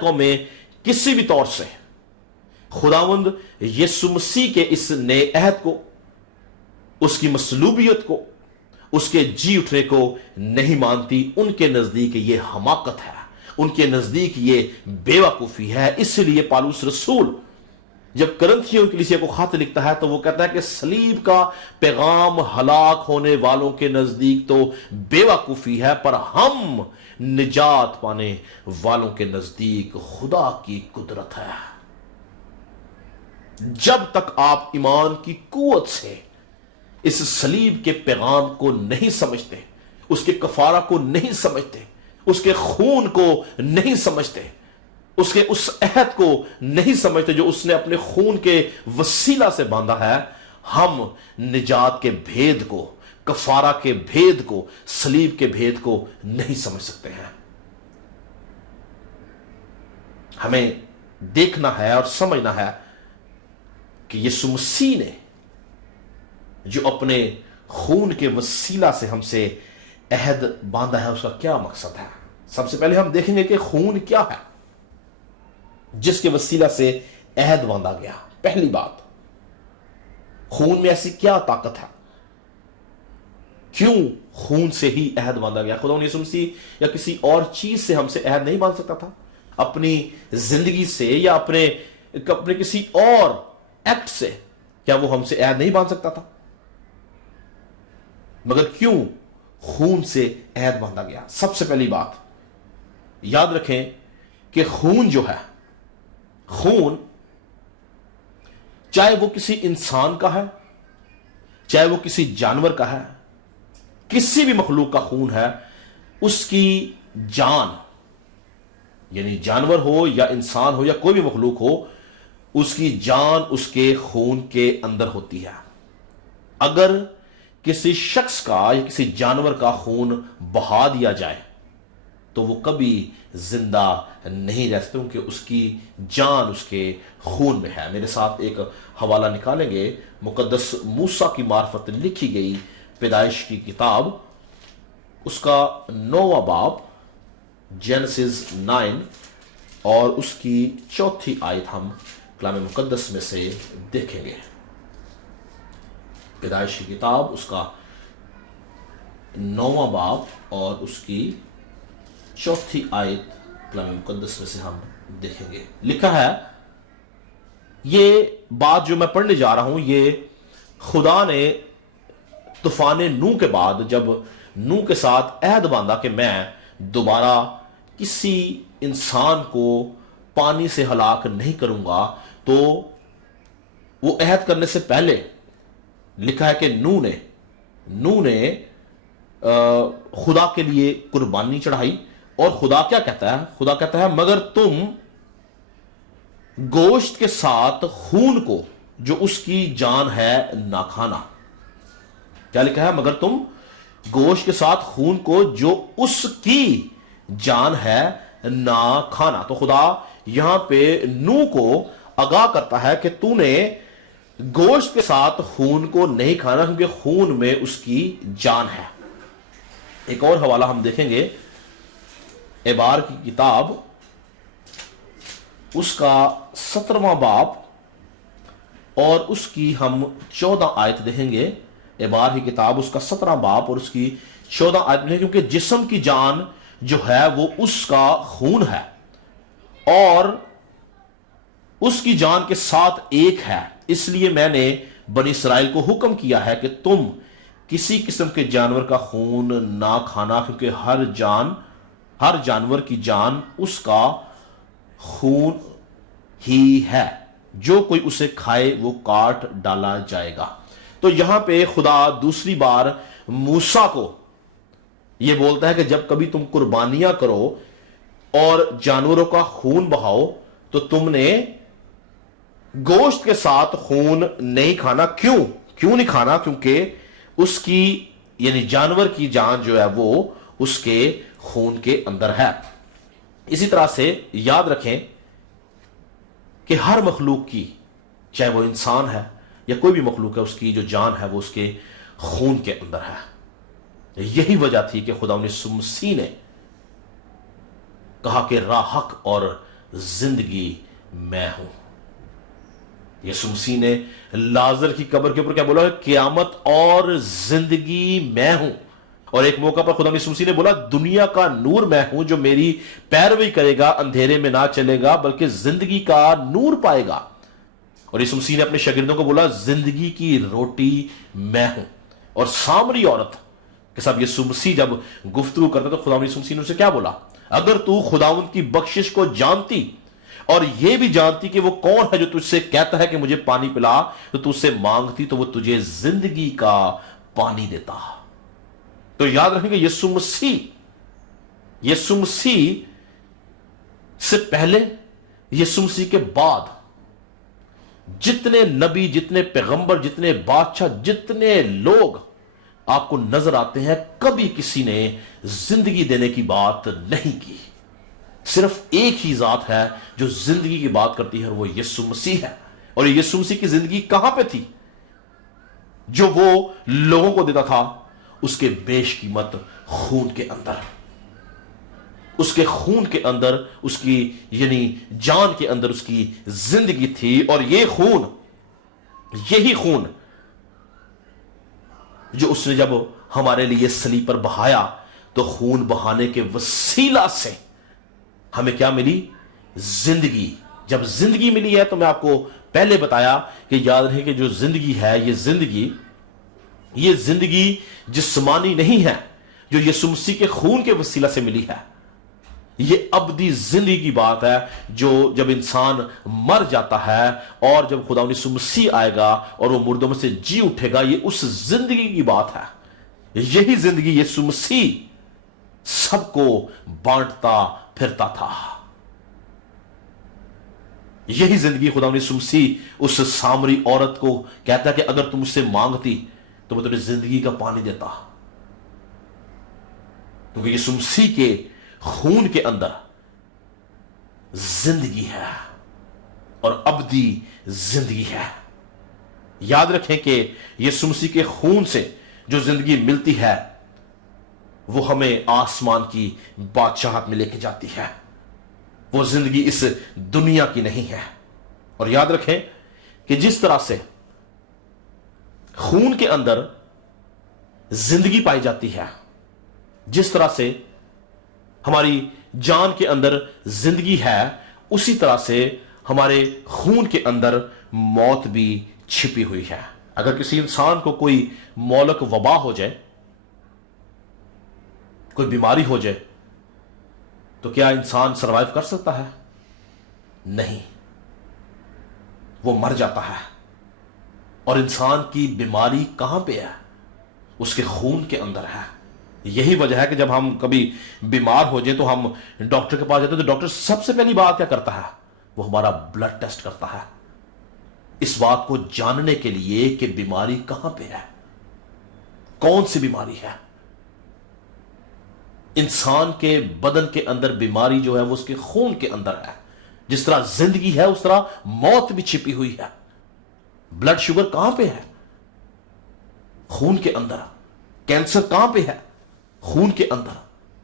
قومیں کسی بھی طور سے خداوند یسوع مسیح کے اس نئے عہد کو، اس کی مصلوبیت کو، اس کے جی اٹھنے کو نہیں مانتی۔ ان کے نزدیک یہ حماقت ہے، ان کے نزدیک یہ بے وقوفی ہے۔ اس لیے پالوس رسول جب کرنتھیوں کلیسیا کو خط لکھتا ہے تو وہ کہتا ہے کہ صلیب کا پیغام ہلاک ہونے والوں کے نزدیک تو بے وقوفی ہے، پر ہم نجات پانے والوں کے نزدیک خدا کی قدرت ہے۔ جب تک آپ ایمان کی قوت سے اس صلیب کے پیغام کو نہیں سمجھتے، اس کے کفارہ کو نہیں سمجھتے، اس کے خون کو نہیں سمجھتے، اس کے اس عہد کو نہیں سمجھتے جو اس نے اپنے خون کے وسیلہ سے باندھا ہے، ہم نجات کے بھید کو، کفارہ کے بھید کو، صلیب کے بھید کو نہیں سمجھ سکتے ہیں۔ ہمیں دیکھنا ہے اور سمجھنا ہے کہ یسوع مسیح نے جو اپنے خون کے وسیلہ سے ہم سے عہد باندھا ہے، اس کا کیا مقصد ہے؟ سب سے پہلے ہم دیکھیں گے کہ خون کیا ہے جس کے وسیلہ سے عہد باندھا گیا۔ پہلی بات، خون میں ایسی کیا طاقت ہے؟ کیوں خون سے ہی عہد باندھا گیا؟ خدا یسوع مسیح یا کسی اور چیز سے ہم سے عہد نہیں باندھ سکتا تھا؟ اپنی زندگی سے یا اپنے کسی اور ایکٹ سے کیا وہ ہم سے عہد نہیں باندھ سکتا تھا؟ مگر کیوں خون سے عہد باندھا گیا؟ سب سے پہلی بات یاد رکھیں کہ خون جو ہے، خون چاہے وہ کسی انسان کا ہے، چاہے وہ کسی جانور کا ہے، کسی بھی مخلوق کا خون ہے، اس کی جان، یعنی جانور ہو یا انسان ہو یا کوئی بھی مخلوق ہو، اس کی جان اس کے خون کے اندر ہوتی ہے۔ اگر کسی شخص کا یا کسی جانور کا خون بہا دیا جائے تو وہ کبھی زندہ نہیں رہ سکتے، کیونکہ اس کی جان اس کے خون میں ہے۔ میرے ساتھ ایک حوالہ نکالیں گے، مقدس موسیٰ کی معرفت لکھی گئی پیدائش کی کتاب، اس کا 9واں باب، جینیسس 9 اور اس کی 4 آیت ہم کلام مقدس میں سے دیکھیں گے۔ پیدائش کی کتاب، اس کا 9واں باب اور اس کی 4 آیت کلام مقدس میں سے ہم دیکھیں گے۔ لکھا ہے، یہ بات جو میں پڑھنے جا رہا ہوں، یہ خدا نے طوفان نوح کے بعد جب نوح کے ساتھ عہد باندھا کہ میں دوبارہ کسی انسان کو پانی سے ہلاک نہیں کروں گا، تو وہ عہد کرنے سے پہلے لکھا ہے کہ نوح نے خدا کے لیے قربانی چڑھائی، اور خدا کیا کہتا ہے؟ خدا کہتا ہے مگر تم گوشت کے ساتھ خون کو جو اس کی جان ہے نہ کھانا۔ کیا لکھا ہے؟ مگر تم گوشت کے ساتھ خون کو جو اس کی جان ہے نہ کھانا۔ تو خدا یہاں پہ نوح کو آگاہ کرتا ہے کہ تو نے گوشت کے ساتھ خون کو نہیں کھانا، کیونکہ خون میں اس کی جان ہے۔ ایک اور حوالہ ہم دیکھیں گے، اعبار کی کتاب، اس کا 17واں باب اور اس کی ہم 14 آیت دیکھیں گے۔ اعبار کی کتاب، اس کا 17واں باب اور اس کی 14 آیت میں، کیونکہ جسم کی جان جو ہے وہ اس کا خون ہے اور اس کی جان کے ساتھ ایک ہے، اس لیے میں نے بنی اسرائیل کو حکم کیا ہے کہ تم کسی قسم کے جانور کا خون نہ کھانا، کیونکہ ہر جانور کی جان اس کا خون ہی ہے، جو کوئی اسے کھائے وہ کاٹ ڈالا جائے گا۔ تو یہاں پہ خدا دوسری بار موسیٰ کو یہ بولتا ہے کہ جب کبھی تم قربانیاں کرو اور جانوروں کا خون بہاؤ تو تم نے گوشت کے ساتھ خون نہیں کھانا۔ کیوں نہیں کھانا؟ کیونکہ اس کی یعنی جانور کی جان جو ہے وہ اس کے خون کے اندر ہے۔ اسی طرح سے یاد رکھیں کہ ہر مخلوق کی، چاہے وہ انسان ہے یا کوئی بھی مخلوق ہے، اس کی جو جان ہے وہ اس کے خون کے اندر ہے۔ یہی وجہ تھی کہ خدا یسوع مسیح نے کہا کہ راہ، حق اور زندگی میں ہوں۔ یسوع مسیح نے لازر کی قبر کے اوپر کیا بولا؟ قیامت اور زندگی میں ہوں۔ اور ایک موقع پر خدا یسوع مسیح نے بولا، دنیا کا نور میں ہوں، جو میری پیروی کرے گا اندھیرے میں نہ چلے گا بلکہ زندگی کا نور پائے گا۔ اور یسوع مسیح نے اپنے شاگردوں کو بولا، زندگی کی روٹی میں ہوں۔ اور سامری عورت کے ساتھ یسوع مسیح جب گفتگو کرتا تو خدا یسوع مسیح نے اسے کیا بولا؟ اگر تو خداوند کی بخشش کو جانتی اور یہ بھی جانتی کہ وہ کون ہے جو تجھ سے کہتا ہے کہ مجھے پانی پلا، تو تو اس سے مانگتی تو وہ تجھے زندگی کا پانی دیتا۔ تو یاد رکھیں کہ یسوع مسیح سے پہلے، یسوع مسیح کے بعد جتنے نبی، جتنے پیغمبر، جتنے بادشاہ، جتنے لوگ آپ کو نظر آتے ہیں، کبھی کسی نے زندگی دینے کی بات نہیں کی۔ صرف ایک ہی ذات ہے جو زندگی کی بات کرتی ہے، اور وہ یسوع مسیح ہے۔ اور یسوع مسیح کی زندگی کہاں پہ تھی؟ جو وہ لوگوں کو دیتا تھا اس کے بیش قیمت خون کے اندر، اس کے خون کے اندر، اس کی یعنی جان کے اندر اس کی زندگی تھی. اور یہ خون، یہی خون جو اس نے جب ہمارے لیے صلیب پر بہایا تو خون بہانے کے وسیلہ سے ہمیں کیا ملی؟ زندگی. جب زندگی ملی ہے تو میں آپ کو پہلے بتایا کہ یاد رہے کہ جو زندگی ہے، یہ زندگی جسمانی نہیں ہے جو یسوع مسیح کے خون کے وسیلہ سے ملی ہے. یہ ابدی زندگی کی بات ہے جو جب انسان مر جاتا ہے اور جب خدا یسوع مسیح آئے گا اور وہ مردوں میں سے جی اٹھے گا، یہ اس زندگی کی بات ہے. یہی زندگی یسوع مسیح سب کو بانٹتا پھرتا تھا. یہی زندگی خدا یسوع مسیح اس سامری عورت کو کہتا ہے کہ اگر تم مجھ سے مانگتی تو میں تمہیں زندگی کا پانی دیتا. کیونکہ یسوع مسیح کے خون کے اندر زندگی ہے اور ابدی زندگی ہے. یاد رکھیں کہ یسوع مسیح کے خون سے جو زندگی ملتی ہے وہ ہمیں آسمان کی بادشاہت میں لے کے جاتی ہے. وہ زندگی اس دنیا کی نہیں ہے. اور یاد رکھیں کہ جس طرح سے خون کے اندر زندگی پائی جاتی ہے، جس طرح سے ہماری جان کے اندر زندگی ہے، اسی طرح سے ہمارے خون کے اندر موت بھی چھپی ہوئی ہے. اگر کسی انسان کو کوئی مہلک وبا ہو جائے، کوئی بیماری ہو جائے، تو کیا انسان سروائیو کر سکتا ہے؟ نہیں، وہ مر جاتا ہے. اور انسان کی بیماری کہاں پہ ہے؟ اس کے خون کے اندر ہے. یہی وجہ ہے کہ جب ہم کبھی بیمار ہو جائیں تو ہم ڈاکٹر کے پاس جاتے ہیں تو ڈاکٹر سب سے پہلی بات کیا کرتا ہے؟ وہ ہمارا بلڈ ٹیسٹ کرتا ہے، اس بات کو جاننے کے لیے کہ بیماری کہاں پہ ہے، کون سی بیماری ہے. انسان کے بدن کے اندر بیماری جو ہے وہ اس کے خون کے اندر ہے. جس طرح زندگی ہے اس طرح موت بھی چھپی ہوئی ہے. بلڈ شوگر کہاں پہ ہے؟ خون کے اندر. کینسر کہاں پہ ہے؟ خون کے اندر.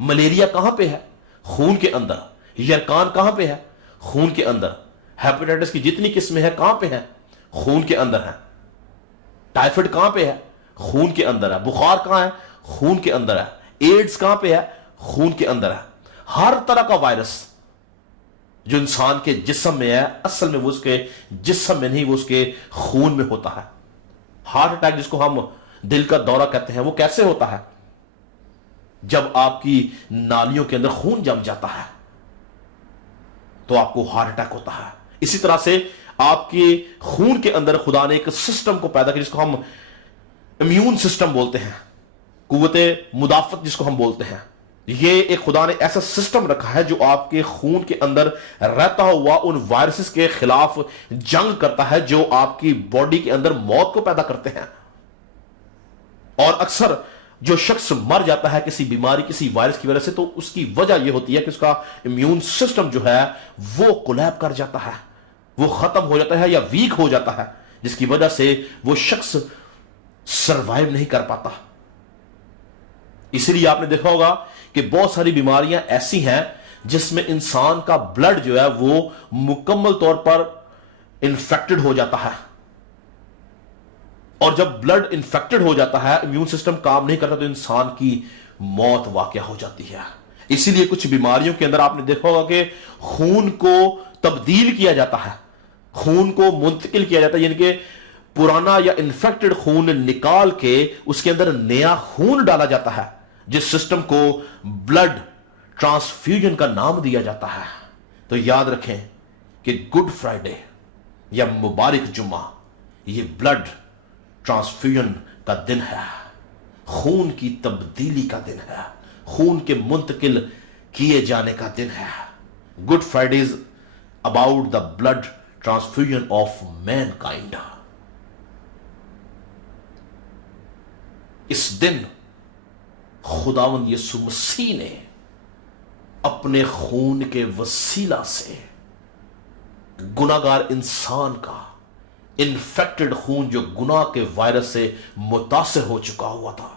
ملیریا کہاں پہ ہے؟ خون کے اندر. یرکان کہاں پہ ہے؟ خون کے اندر. ہیپیٹائٹس کی جتنی قسمیں ہیں کہاں پہ ہیں؟ خون کے اندر ہے. ٹائیفائڈ کہاں پہ ہے؟ خون کے اندر ہے. بخار کہاں ہے؟ خون کے اندر ہے. ایڈز کہاں پہ ہے؟ خون کے اندر ہے. ہر طرح کا وائرس جو انسان کے جسم میں ہے اصل میں وہ اس کے جسم میں نہیں، وہ اس کے خون میں ہوتا ہے. ہارٹ اٹیک جس کو ہم دل کا دورہ کہتے ہیں وہ کیسے ہوتا ہے؟ جب آپ کی نالیوں کے اندر خون جم جاتا ہے تو آپ کو ہارٹ اٹیک ہوتا ہے. اسی طرح سے آپ کے خون کے اندر خدا نے ایک سسٹم کو پیدا کیا جس کو ہم امیون سسٹم بولتے ہیں، قوت مدافعت جس کو ہم بولتے ہیں. یہ ایک خدا نے ایسا سسٹم رکھا ہے جو آپ کے خون کے اندر رہتا ہوا ان وائرسز کے خلاف جنگ کرتا ہے جو آپ کی باڈی کے اندر موت کو پیدا کرتے ہیں. اور اکثر جو شخص مر جاتا ہے کسی بیماری کسی وائرس کی وجہ سے تو اس کی وجہ یہ ہوتی ہے کہ اس کا امیون سسٹم جو ہے وہ کولیب کر جاتا ہے، وہ ختم ہو جاتا ہے یا ویک ہو جاتا ہے، جس کی وجہ سے وہ شخص سروائیو نہیں کر پاتا. اسی لیے آپ نے دیکھا ہوگا کہ بہت ساری بیماریاں ایسی ہیں جس میں انسان کا بلڈ جو ہے وہ مکمل طور پر انفیکٹڈ ہو جاتا ہے. اور جب بلڈ انفیکٹڈ ہو جاتا ہے، امیون سسٹم کام نہیں کرتا تو انسان کی موت واقع ہو جاتی ہے. اسی لیے کچھ بیماریوں کے اندر آپ نے دیکھا ہوگا کہ خون کو تبدیل کیا جاتا ہے، خون کو منتقل کیا جاتا ہے، یعنی کہ پرانا یا انفیکٹڈ خون نکال کے اس کے اندر نیا خون ڈالا جاتا ہے، جس سسٹم کو بلڈ ٹرانسفیوژن کا نام دیا جاتا ہے. تو یاد رکھیں کہ گڈ فرائیڈے یا مبارک جمعہ یہ بلڈ ٹرانسفیوژن کا دن ہے، خون کی تبدیلی کا دن ہے، خون کے منتقل کیے جانے کا دن ہے. Good Friday is about the blood transfusion of mankind. اس دن خداوند یسوع مسیح نے اپنے خون کے وسیلہ سے گناہگار انسان کا انفیکٹڈ خون جو گناہ کے وائرس سے متاثر ہو چکا ہوا تھا،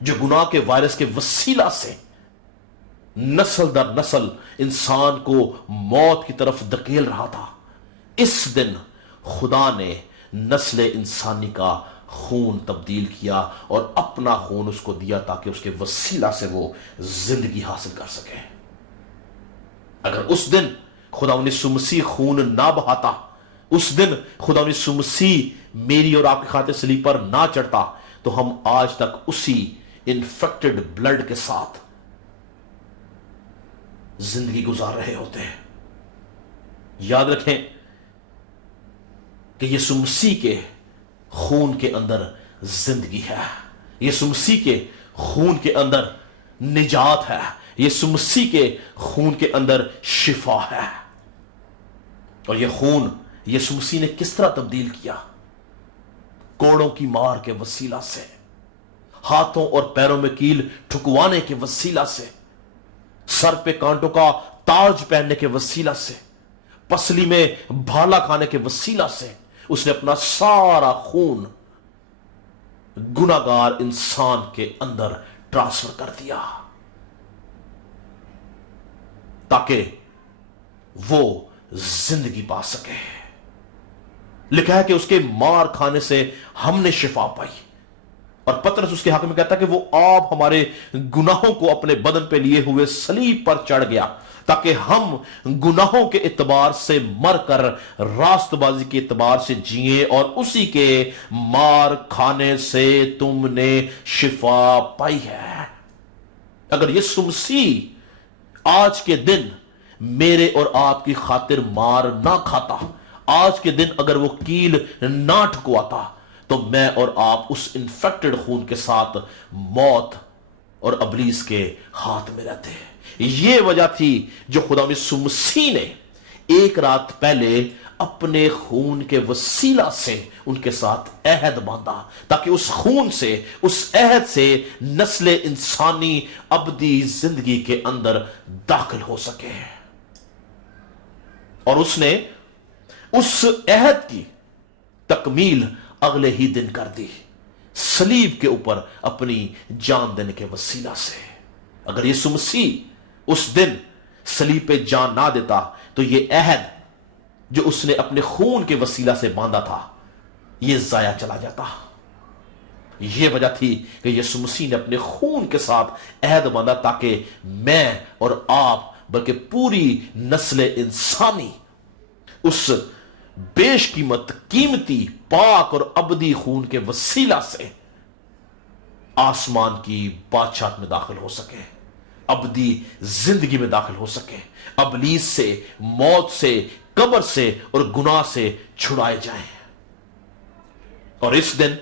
جو گناہ کے وائرس کے وسیلہ سے نسل در نسل انسان کو موت کی طرف دھکیل رہا تھا، اس دن خدا نے نسل انسانی کا خون تبدیل کیا اور اپنا خون اس کو دیا تاکہ اس کے وسیلہ سے وہ زندگی حاصل کر سکے۔ اگر اس دن خدا یسوع مسیح خون نہ بہاتا، اس دن خدا یسوع مسیح میری اور آپ کی خاطر صلیب پر نہ چڑھتا، تو ہم آج تک اسی انفیکٹڈ بلڈ کے ساتھ زندگی گزار رہے ہوتے ہیں۔ یاد رکھیں کہ یسوع مسیح کے خون کے اندر زندگی ہے، یسوع مسیح کے خون کے اندر نجات ہے، یسوع مسیح کے خون کے اندر شفا ہے۔ اور یہ خون یسوع مسیح نے کس طرح تبدیل کیا؟ کوڑوں کی مار کے وسیلہ سے، ہاتھوں اور پیروں میں کیل ٹھکوانے کے وسیلہ سے، سر پہ کانٹوں کا تاج پہننے کے وسیلہ سے، پسلی میں بھالا کھانے کے وسیلہ سے اس نے اپنا سارا خون گناہگار انسان کے اندر ٹرانسفر کر دیا تاکہ وہ زندگی پا سکے۔ لکھا ہے کہ اس کے مار کھانے سے ہم نے شفا پائی، اور پترس اس کے حق میں کہتا ہے کہ وہ آپ ہمارے گناہوں کو اپنے بدن پہ لیے ہوئے صلیب پر چڑھ گیا تاکہ ہم گناہوں کے اعتبار سے مر کر راست بازی کے اعتبار سے جئیں، اور اسی کے مار کھانے سے تم نے شفا پائی ہے۔ اگر یسوع مسیح آج کے دن میرے اور آپ کی خاطر مار نہ کھاتا، آج کے دن اگر وہ کیل نہ ٹھکواتا، تو میں اور آپ اس انفیکٹڈ خون کے ساتھ موت اور ابلیس کے ہاتھ میں رہتے ہیں۔ یہ وجہ تھی جو خدا یسوع مسیح نے ایک رات پہلے اپنے خون کے وسیلہ سے ان کے ساتھ عہد باندھا تاکہ اس خون سے، اس عہد سے نسل انسانی ابدی زندگی کے اندر داخل ہو سکے۔ اور اس نے اس عہد کی تکمیل اگلے ہی دن کر دی، صلیب کے اوپر اپنی جان دینے کے وسیلہ سے۔ اگر یسوع مسیح اس دن صلیب پہ جان نہ دیتا تو یہ عہد جو اس نے اپنے خون کے وسیلہ سے باندھا تھا یہ ضائع چلا جاتا۔ یہ وجہ تھی کہ یسوع مسیح نے اپنے خون کے ساتھ عہد باندھا تاکہ میں اور آپ بلکہ پوری نسل انسانی اس بیش قیمت، قیمتی، پاک اور ابدی خون کے وسیلہ سے آسمان کی بادشاہت میں داخل ہو سکے، ابدی زندگی میں داخل ہو سکے، ابلیس سے، موت سے، قبر سے اور گناہ سے چھڑائے جائیں۔ اور اس دن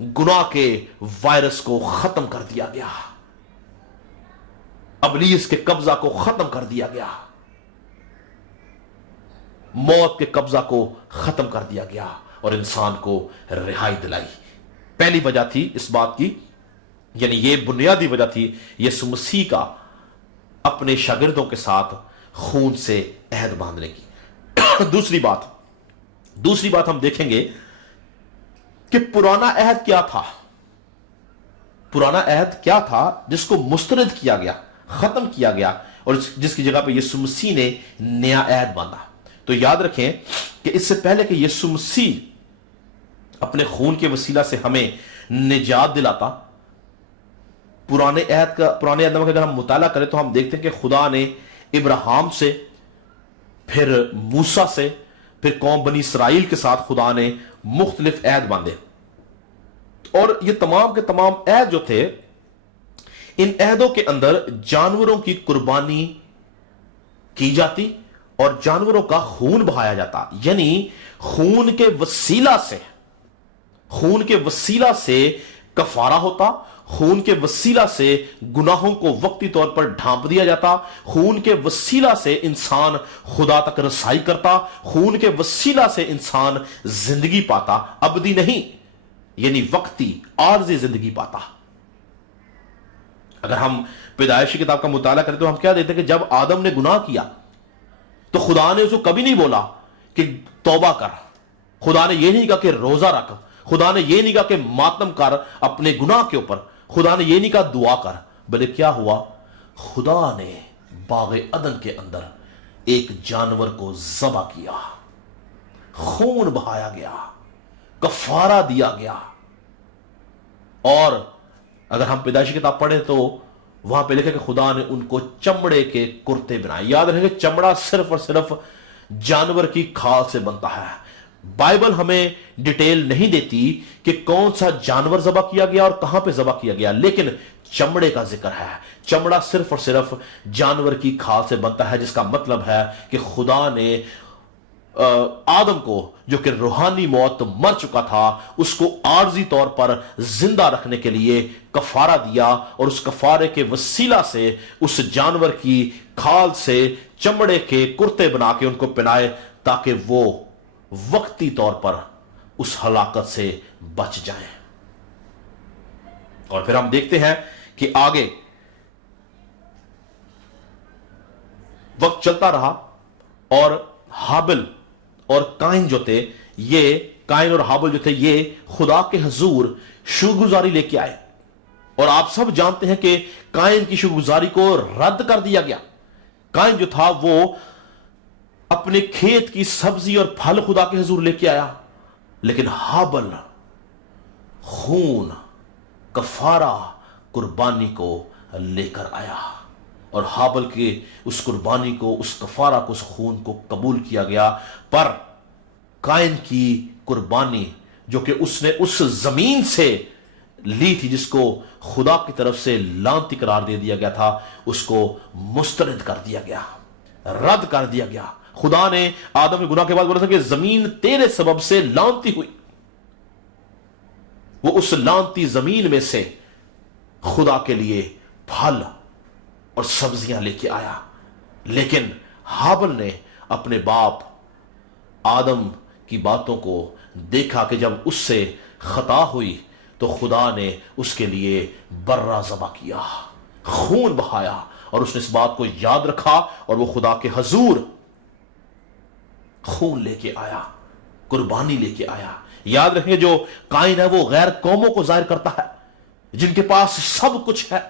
گناہ کے وائرس کو ختم کر دیا گیا، ابلیس کے قبضہ کو ختم کر دیا گیا، موت کے قبضہ کو ختم کر دیا گیا اور انسان کو رہائی دلائی۔ پہلی وجہ تھی اس بات کی، یعنی یہ بنیادی وجہ تھی یسوع مسیح کا اپنے شاگردوں کے ساتھ خون سے عہد باندھنے کی۔ دوسری بات ہم دیکھیں گے کہ پرانا عہد کیا تھا؟ پرانا عہد کیا تھا جس کو مسترد کیا گیا، ختم کیا گیا، اور جس کی جگہ پہ یسوع مسیح نے نیا عہد باندھا؟ تو یاد رکھیں کہ اس سے پہلے کہ یسوع مسیح اپنے خون کے وسیلہ سے ہمیں نجات دلاتا، پرانے عہد میں اگر ہم مطالعہ کریں تو ہم دیکھتے ہیں کہ خدا نے ابراہیم سے، پھر موسیٰ سے، پھر قوم بنی اسرائیل کے ساتھ خدا نے مختلف عہد باندھے، اور یہ تمام کے تمام عہد جو تھے، ان عہدوں کے اندر جانوروں کی قربانی کی جاتی اور جانوروں کا خون بہایا جاتا، یعنی خون کے وسیلہ سے کفارہ ہوتا، خون کے وسیلہ سے گناہوں کو وقتی طور پر ڈھانپ دیا جاتا، خون کے وسیلہ سے انسان خدا تک رسائی کرتا، خون کے وسیلہ سے انسان زندگی پاتا، ابدی نہیں یعنی وقتی عارضی زندگی پاتا۔ اگر ہم پیدائش کی کتاب کا مطالعہ کریں تو ہم کیا دیکھتے ہیں کہ جب آدم نے گناہ کیا تو خدا نے اس کو کبھی نہیں بولا کہ توبہ کر، خدا نے یہ نہیں کہا کہ روزہ رکھ، خدا نے یہ نہیں کہا کہ ماتم کر اپنے گناہ کے اوپر، خدا نے یہ نہیں کہا دعا کر، بلکہ کیا ہوا؟ خدا نے باغ عدن کے اندر ایک جانور کو ذبح کیا، خون بہایا گیا، کفارہ دیا گیا۔ اور اگر ہم پیدائشی کتاب پڑھیں تو وہاں پہ لکھا کہ خدا نے ان کو چمڑے کے کرتے بنائے۔ یاد رکھیں کہ چمڑا صرف اور صرف جانور کی کھال سے بنتا ہے۔ بائبل ہمیں ڈیٹیل نہیں دیتی کہ کون سا جانور ذبح کیا گیا اور کہاں پہ ذبح کیا گیا، لیکن چمڑے کا ذکر ہے۔ چمڑا صرف اور صرف جانور کی کھال سے بنتا ہے، جس کا مطلب ہے کہ خدا نے آدم کو، جو کہ روحانی موت مر چکا تھا، اس کو عارضی طور پر زندہ رکھنے کے لیے کفارہ دیا، اور اس کفارے کے وسیلہ سے اس جانور کی کھال سے چمڑے کے کرتے بنا کے ان کو پہنائے، تاکہ وہ وقتی طور پر اس ہلاکت سے بچ جائیں۔ اور پھر ہم دیکھتے ہیں کہ آگے وقت چلتا رہا، اور حابل اور قائن جو تھے، یہ قائن اور حابل جو تھے، یہ خدا کے حضور شکرگزاری لے کے آئے، اور آپ سب جانتے ہیں کہ قائن کی شکرگزاری کو رد کر دیا گیا۔ قائن جو تھا وہ اپنے کھیت کی سبزی اور پھل خدا کے حضور لے کے آیا، لیکن حابل خون، کفارہ، قربانی کو لے کر آیا، اور حابل کے اس قربانی کو، اس کفارہ کو، اس خون کو قبول کیا گیا۔ پر قائن کی قربانی، جو کہ اس نے اس زمین سے لی تھی جس کو خدا کی طرف سے لعنتی قرار دے دیا گیا تھا، اس کو مسترد کر دیا گیا، رد کر دیا گیا۔ خدا نے آدم کے گناہ کے بعد بولا تھا کہ زمین تیرے سبب سے لعنتی ہوئی۔ وہ اس لعنتی زمین میں سے خدا کے لیے پھل اور سبزیاں لے کے آیا، لیکن حابل نے اپنے باپ آدم کی باتوں کو دیکھا کہ جب اس سے خطا ہوئی تو خدا نے اس کے لیے برا ذبح کیا، خون بہایا، اور اس نے اس بات کو یاد رکھا، اور وہ خدا کے حضور خون لے کے آیا، قربانی لے کے آیا۔ یاد رکھیں، جو قائن ہے وہ غیر قوموں کو ظاہر کرتا ہے، جن کے پاس سب کچھ ہے،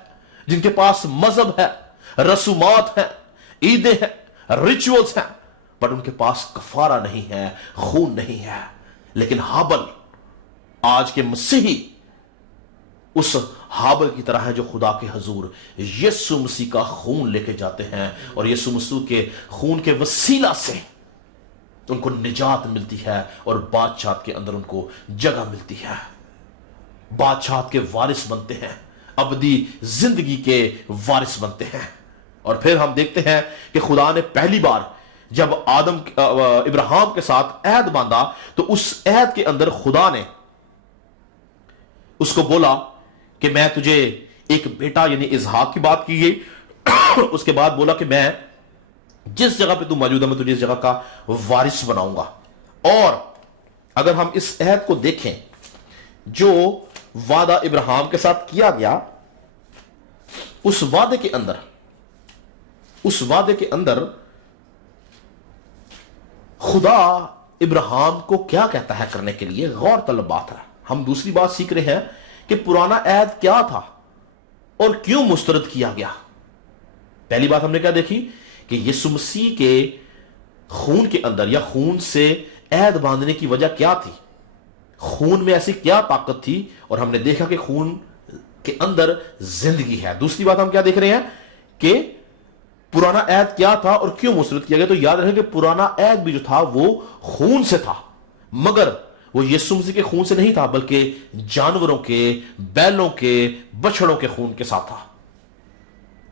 جن کے پاس مذہب ہے، رسومات ہیں، عیدیں ہیں، ریچولز ہیں، پر ان کے پاس کفارہ نہیں ہے، خون نہیں ہے۔ لیکن حابل، آج کے مسیحی اس حابل کی طرح ہے جو خدا کے حضور یسوع مسیح کا خون لے کے جاتے ہیں، اور یسوع مسیح کے خون کے وسیلہ سے ان کو نجات ملتی ہے، اور بادشاہت کے اندر ان کو جگہ ملتی ہے، بادشاہت کے وارث بنتے ہیں، ابدی زندگی کے وارث بنتے ہیں۔ اور پھر ہم دیکھتے ہیں کہ خدا نے پہلی بار جب ابراہیم کے ساتھ عہد باندھا، تو اس عہد کے اندر خدا نے اس کو بولا کہ میں تجھے ایک بیٹا یعنی اسحاق کی بات کی گئی، اس کے بعد بولا کہ میں جس جگہ پہ تو موجود ہے میں تجھے اس جگہ کا وارث بناؤں گا۔ اور اگر ہم اس عہد کو دیکھیں جو وعدہ ابراہیم کے ساتھ کیا گیا، اس وعدے کے اندر خدا ابراہیم کو کیا کہتا ہے کرنے کے لیے، غور طلب بات ہے۔ ہم دوسری بات سیکھ رہے ہیں کہ پرانا عہد کیا تھا اور کیوں مسترد کیا گیا۔ پہلی بات ہم نے کیا دیکھی کہ یسوع مسیح کے خون کے اندر، یا خون سے عہد باندھنے کی وجہ کیا تھی، خون میں ایسی کیا طاقت تھی، اور ہم نے دیکھا کہ خون کے اندر زندگی ہے۔ دوسری بات ہم کیا دیکھ رہے ہیں کہ پرانا عہد کیا تھا اور کیوں مسترد کیا گیا۔ تو یاد رکھیں کہ پرانا عہد بھی جو تھا وہ خون سے تھا، مگر وہ یسوع مسیح کے خون سے نہیں تھا، بلکہ جانوروں کے، بیلوں کے، بچڑوں کے خون کے ساتھ تھا۔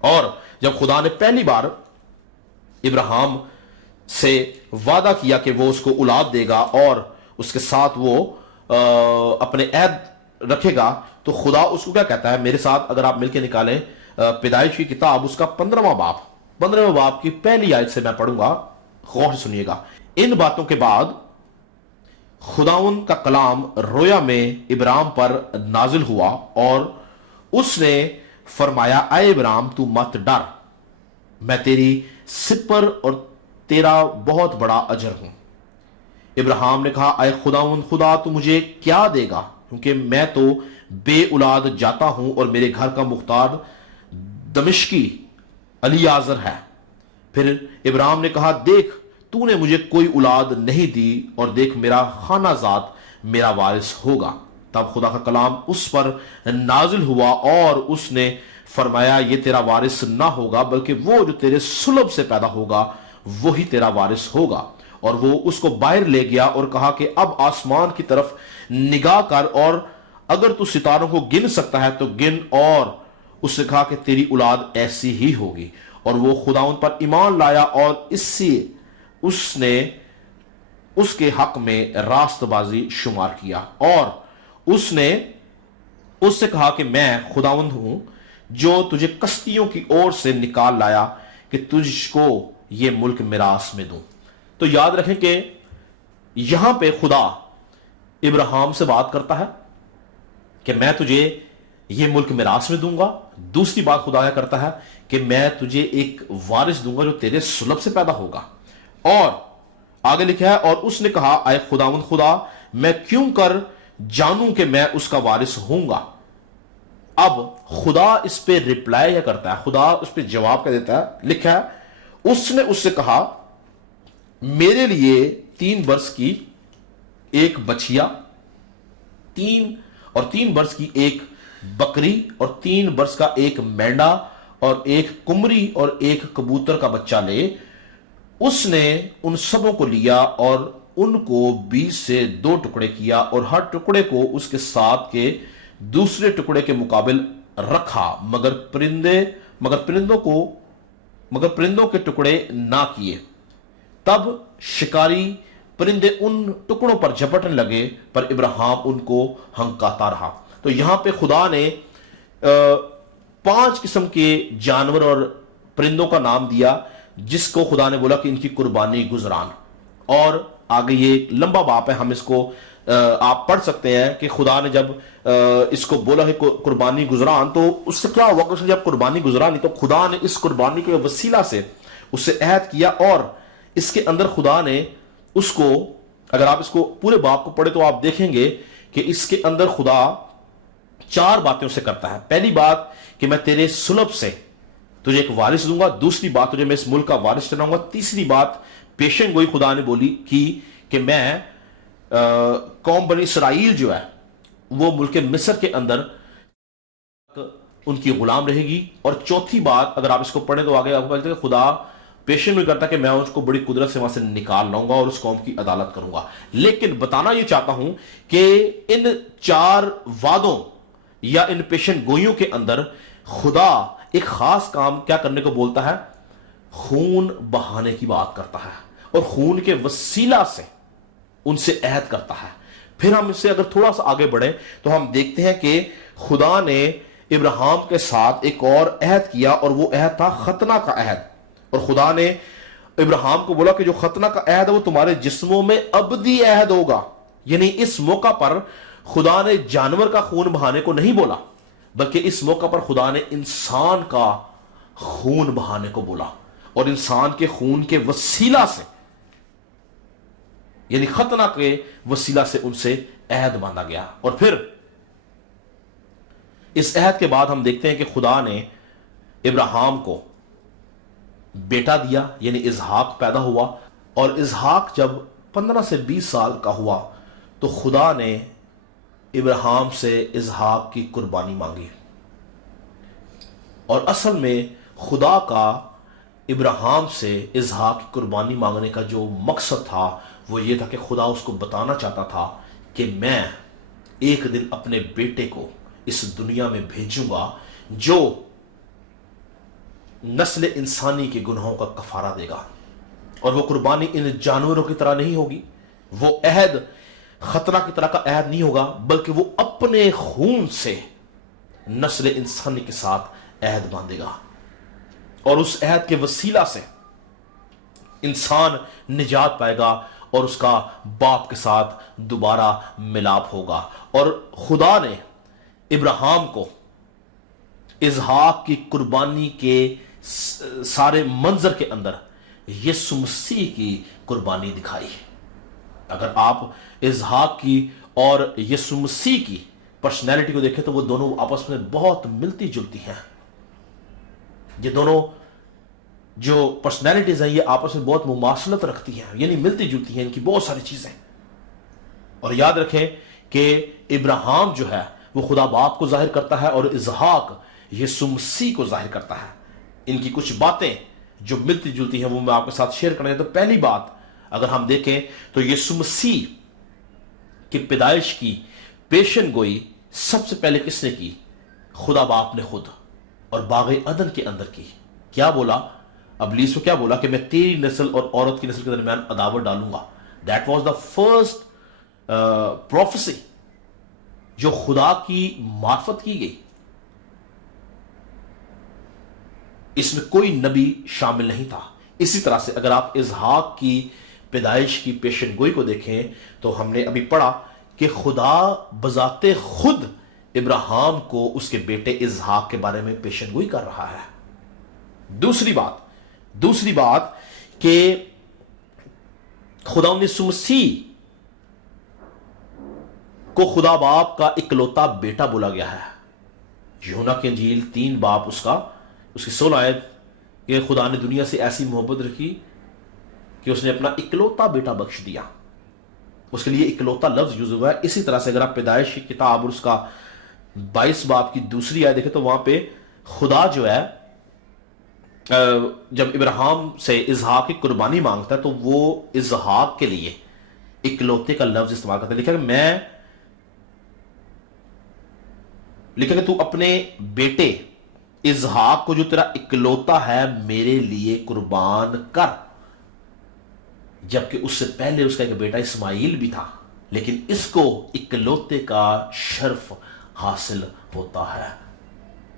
اور جب خدا نے پہلی بار ابراہیم سے وعدہ کیا کہ وہ اس کو اولاد دے گا اور اس کے ساتھ وہ اپنے عہد رکھے گا، تو خدا اس کو کیا کہتا ہے، میرے ساتھ اگر آپ مل کے نکالیں پیدائش کی کتاب، اس کا 15واں باب کی پہلی آیت سے میں پڑھوں گا، غور سے سنیے گا۔ ان باتوں کے بعد خداوند کا کلام رویا میں ابراہیم پر نازل ہوا، اور اس نے فرمایا، اے ابراہیم تو مت ڈر، میں تیری سپر اور تیرا بہت بڑا اجر ہوں، ابراہیم نے کہا اے خدا تو مجھے کیا دے گا، کیونکہ میں تو بے اولاد جاتا ہوں اور میرے گھر کا مختار دمشقی الیعازر ہے۔ پھر ابراہیم نے کہا دیکھ تو نے مجھے کوئی اولاد نہیں دی، اور دیکھ میرا خانہ ذات میرا وارث ہوگا۔ تب خدا کا کلام اس پر نازل ہوا اور اس نے فرمایا یہ تیرا وارث نہ ہوگا، بلکہ وہ جو تیرے صلب سے پیدا ہوگا وہی تیرا وارث ہوگا۔ اور وہ اس کو باہر لے گیا اور کہا کہ اب آسمان کی طرف نگاہ کر، اور اگر تو ستاروں کو گن سکتا ہے تو گن، اور اس سے کہا کہ تیری اولاد ایسی ہی ہوگی۔ اور وہ خداوند پر ایمان لایا، اور اس نے اس کے حق میں راست بازی شمار کیا، اور اس نے اس سے کہا کہ میں خداوند ہوں جو تجھے کشتیوں کی اور سے نکال لایا کہ تجھ کو یہ ملک میراث میں دوں۔ تو یاد رکھیں کہ یہاں پہ خدا ابراہیم سے بات کرتا ہے کہ میں تجھے یہ ملک میراث میں دوں گا۔ دوسری بات خدا کیا کرتا ہے کہ میں تجھے ایک وارث دوں گا جو تیرے صلب سے پیدا ہوگا۔ اور آگے لکھا ہے اور اس نے کہا اے خداوند خدا میں کیوں کر جانوں کہ میں اس کا وارث ہوں گا۔ اب خدا اس پہ ریپلائی کیا کرتا ہے، خدا اس پہ جواب کیا دیتا ہے، لکھا ہے اس نے اس سے کہا میرے لیے 3 برس کی ایک بچیا، 3 برس کی ایک بکری، اور 3 برس کا ایک مینڈا، اور ایک کمری اور ایک کبوتر کا بچہ لے۔ اس نے ان سبوں کو لیا اور ان کو 20 سے 2 ٹکڑے کیا، اور ہر ٹکڑے کو اس کے ساتھ کے دوسرے ٹکڑے کے مقابل رکھا، مگر پرندوں کے ٹکڑے نہ کیے۔ تب شکاری پرندے ان ٹکڑوں پر جھپٹنے لگے، پر ابراہیم ان کو ہنکاتا رہا۔ تو یہاں پہ خدا نے 5 قسم کے جانور اور پرندوں کا نام دیا، جس کو خدا نے بولا کہ ان کی قربانی گزران۔ اور آگے یہ لمبا باپ ہے، ہم اس کو آپ پڑھ سکتے ہیں کہ خدا نے جب اس کو بولا کہ قربانی گزران، تو اس سے کیا ہوا کہ جب قربانی گزرانی تو خدا نے اس قربانی کے وسیلہ سے اس سے عہد کیا، اور اس کے اندر خدا نے اس کو، اگر آپ اس کو پورے باپ کو پڑھے تو آپ دیکھیں گے کہ اس کے اندر خدا 4 باتیں سے کرتا ہے۔ پہلی بات کہ میں تیرے صلب سے تجھے ایک وارث دوں گا، دوسری بات تجھے میں اس ملک کا وارث ٹھہراؤں گا، تیسری بات پیشن گوئی خدا نے بولی کی کہ میں قوم بنی اسرائیل جو ہے وہ ملک مصر کے اندر ان کی غلام رہے گی۔ اور چوتھی بات اگر آپ اس کو پڑھیں تو آگے آپ کو پتا ہے کہ خدا پیشن گوئی کرتا ہے کہ میں اس کو بڑی قدرت سے وہاں سے نکال لاؤں گا اور اس قوم کی عدالت کروں گا۔ لیکن بتانا یہ چاہتا ہوں کہ ان 4 وعدوں یا ان پیشن گوئیوں کے اندر خدا ایک خاص کام کیا کرنے کو بولتا ہے، خون بہانے کی بات کرتا ہے، اور خون کے وسیلہ سے ان سے عہد کرتا ہے۔ پھر ہم اس سے اگر تھوڑا سا آگے بڑھیں تو ہم دیکھتے ہیں کہ خدا نے ابراہیم کے ساتھ ایک اور عہد کیا، اور وہ عہد تھا ختنہ کا عہد۔ اور خدا نے ابراہیم کو بولا کہ جو ختنہ کا عہد ہے وہ تمہارے جسموں میں ابدی عہد ہوگا۔ یعنی اس موقع پر خدا نے جانور کا خون بہانے کو نہیں بولا، بلکہ اس موقع پر خدا نے انسان کا خون بہانے کو بولا، اور انسان کے خون کے وسیلہ سے، یعنی ختنہ کے وسیلہ سے ان سے عہد باندھا گیا۔ اور پھر اس عہد کے بعد ہم دیکھتے ہیں کہ خدا نے ابراہیم کو بیٹا دیا، یعنی اسحاق پیدا ہوا، اور اسحاق جب 15 سے 20 سال کا ہوا تو خدا نے ابراہیم سے اسحاق کی قربانی مانگی۔ اور اصل میں خدا کا ابراہیم سے اسحاق کی قربانی مانگنے کا جو مقصد تھا وہ یہ تھا کہ خدا اس کو بتانا چاہتا تھا کہ میں ایک دن اپنے بیٹے کو اس دنیا میں بھیجوں گا جو نسل انسانی کے گناہوں کا کفارہ دے گا، اور وہ قربانی ان جانوروں کی طرح نہیں ہوگی، وہ عہد ختنہ کی طرح کا عہد نہیں ہوگا، بلکہ وہ اپنے خون سے نسل انسانی کے ساتھ عہد باندھے گا، اور اس عہد کے وسیلہ سے انسان نجات پائے گا اور اس کا باپ کے ساتھ دوبارہ ملاپ ہوگا۔ اور خدا نے ابراہیم کو اسحاق کی قربانی کے سارے منظر کے اندر یسوع مسیح کی قربانی دکھائی، اگر آپ اسحاق کی اور یسوع مسیح کی پرسنالٹی کو دیکھیں تو وہ دونوں آپس میں بہت ملتی جلتی ہیں. یہ دونوں جو پرسنالٹیز ہیں یہ آپس میں بہت مماثلت رکھتی ہیں، یعنی ملتی جلتی ہیں ان کی بہت ساری چیزیں. اور یاد رکھیں کہ ابراہیم جو ہے وہ خدا باپ کو ظاہر کرتا ہے اور اسحاق یسوع مسیح کو ظاہر کرتا ہے. ان کی کچھ باتیں جو ملتی جلتی ہیں وہ میں آپ کے ساتھ شیئر کرنا ہے. تو پہلی بات اگر ہم دیکھیں تو یسوع مسیح کی پیدائش کی پیشن گوئی سب سے پہلے کس نے کی؟ خدا باپ نے خود، اور باغ عدن کے اندر کی. کیا بولا؟ ابلیس کو کیا بولا کہ میں تیری نسل اور عورت کی نسل کے درمیان عداوت ڈالوں گا. That was the first prophecy جو خدا کی معرفت کی گئی. اس میں کوئی نبی شامل نہیں تھا. اسی طرح سے اگر آپ اسحاق کی پیدائش کی پیشن گوئی کو دیکھیں تو ہم نے ابھی پڑھا کہ خدا بذات خود ابراہیم کو اس کے بیٹے اسحاق کے بارے میں پیشن گوئی کر رہا ہے. دوسری بات کہ خدا یسوع مسیح کو خدا باپ کا اکلوتا بیٹا بولا گیا ہے. یوحنا کی انجیل 3 باب اس کی 16 آیت کہ خدا نے دنیا سے ایسی محبت رکھی کہ اس نے اپنا اکلوتا بیٹا بخش دیا. اس کے لیے اکلوتا لفظ یوز ہوا ہے. اسی طرح سے اگر آپ پیدائش کی کتاب اور اس کا 22 باب کی دوسری آیت دیکھیں تو وہاں پہ خدا جو ہے جب ابراہیم سے اسحاق کی قربانی مانگتا ہے تو وہ اسحاق کے لیے اکلوتے کا لفظ استعمال کرتا ہے. لکھا کہ تو اپنے بیٹے اسحاق کو جو تیرا اکلوتا ہے میرے لیے قربان کر. جبکہ اس سے پہلے اس کا ایک بیٹا اسماعیل بھی تھا، لیکن اس کو اکلوتے کا شرف حاصل ہوتا ہے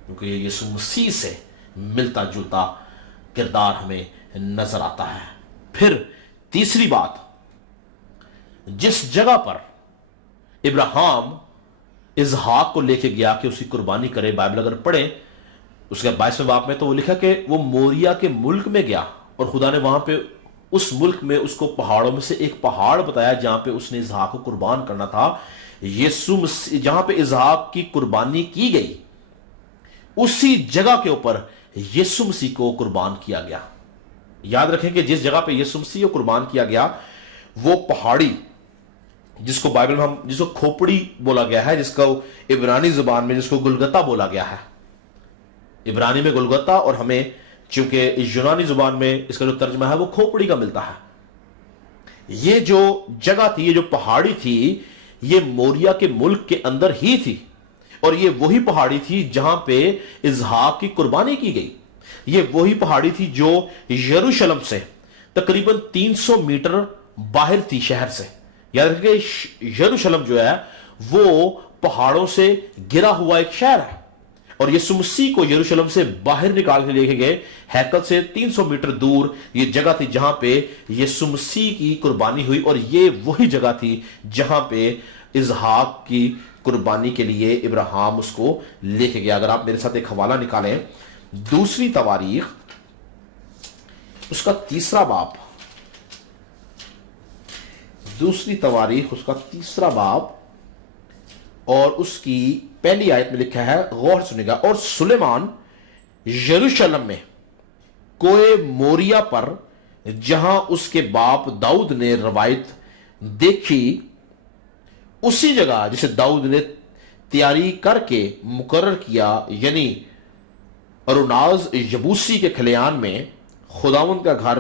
کیونکہ یہ یسوع مسیح سے ملتا جلتا کردار ہمیں نظر آتا ہے. پھر تیسری بات، جس جگہ پر ابراہیم اسحاق کو لے کے گیا کہ اس کی قربانی کرے، بائبل اگر پڑھیں اس کے 22ویں باب میں تو وہ لکھا کہ وہ موریا کے ملک میں گیا اور خدا نے وہاں پہ اس ملک میں اس کو پہاڑوں میں سے ایک پہاڑ بتایا جہاں پہ اس نے اسحاق کو قربان کرنا تھا. یسوع مسیح جہاں پہ اسحاق کی قربانی کی گئی اسی جگہ کے اوپر یسوع مسیح کو قربان کیا گیا. یاد رکھیں کہ جس جگہ پہ یسوع مسیح کو قربان کیا گیا وہ پہاڑی جس کو بائبل میں جس کو کھوپڑی بولا گیا ہے، جس کو عبرانی زبان میں جس کو گلگتا بولا گیا ہے. عبرانی میں گلگتا اور ہمیں چونکہ یونانی زبان میں اس کا جو ترجمہ ہے وہ کھوپڑی کا ملتا ہے. یہ جو جگہ تھی، یہ جو پہاڑی تھی، یہ موریا کے ملک کے اندر ہی تھی اور یہ وہی پہاڑی تھی جہاں پہ اسحاق کی قربانی کی گئی. یہ وہی پہاڑی تھی جو یروشلم سے تقریباً 300 میٹر باہر تھی شہر سے. یاد رکھیں کہ یروشلم جو ہے وہ پہاڑوں سے گرا ہوا ایک شہر ہے اور یسوع مسیح کو یروشلم سے باہر نکال کے لے کے گئے. ہیکل سے 300 میٹر دور یہ جگہ تھی جہاں پہ یسوع مسیح کی قربانی ہوئی اور یہ وہی جگہ تھی جہاں پہ اسحاق کی قربانی کے لیے ابراہیم اس کو لے کے گیا. اگر آپ میرے ساتھ ایک حوالہ نکالیں دوسری تواریخ اس کا 3 باب، دوسری تواریخ اس کا 3 باب اور اس کی پہلی آیت میں لکھا ہے، غور سنیے گا. اور سلیمان یروشلم میں کوئے موریا پر جہاں اس کے باپ داؤد نے روایت دیکھی اسی جگہ جسے داؤد نے تیاری کر کے مقرر کیا، یعنی اروناز یبوسی کے کھلیان میں خداوند کا گھر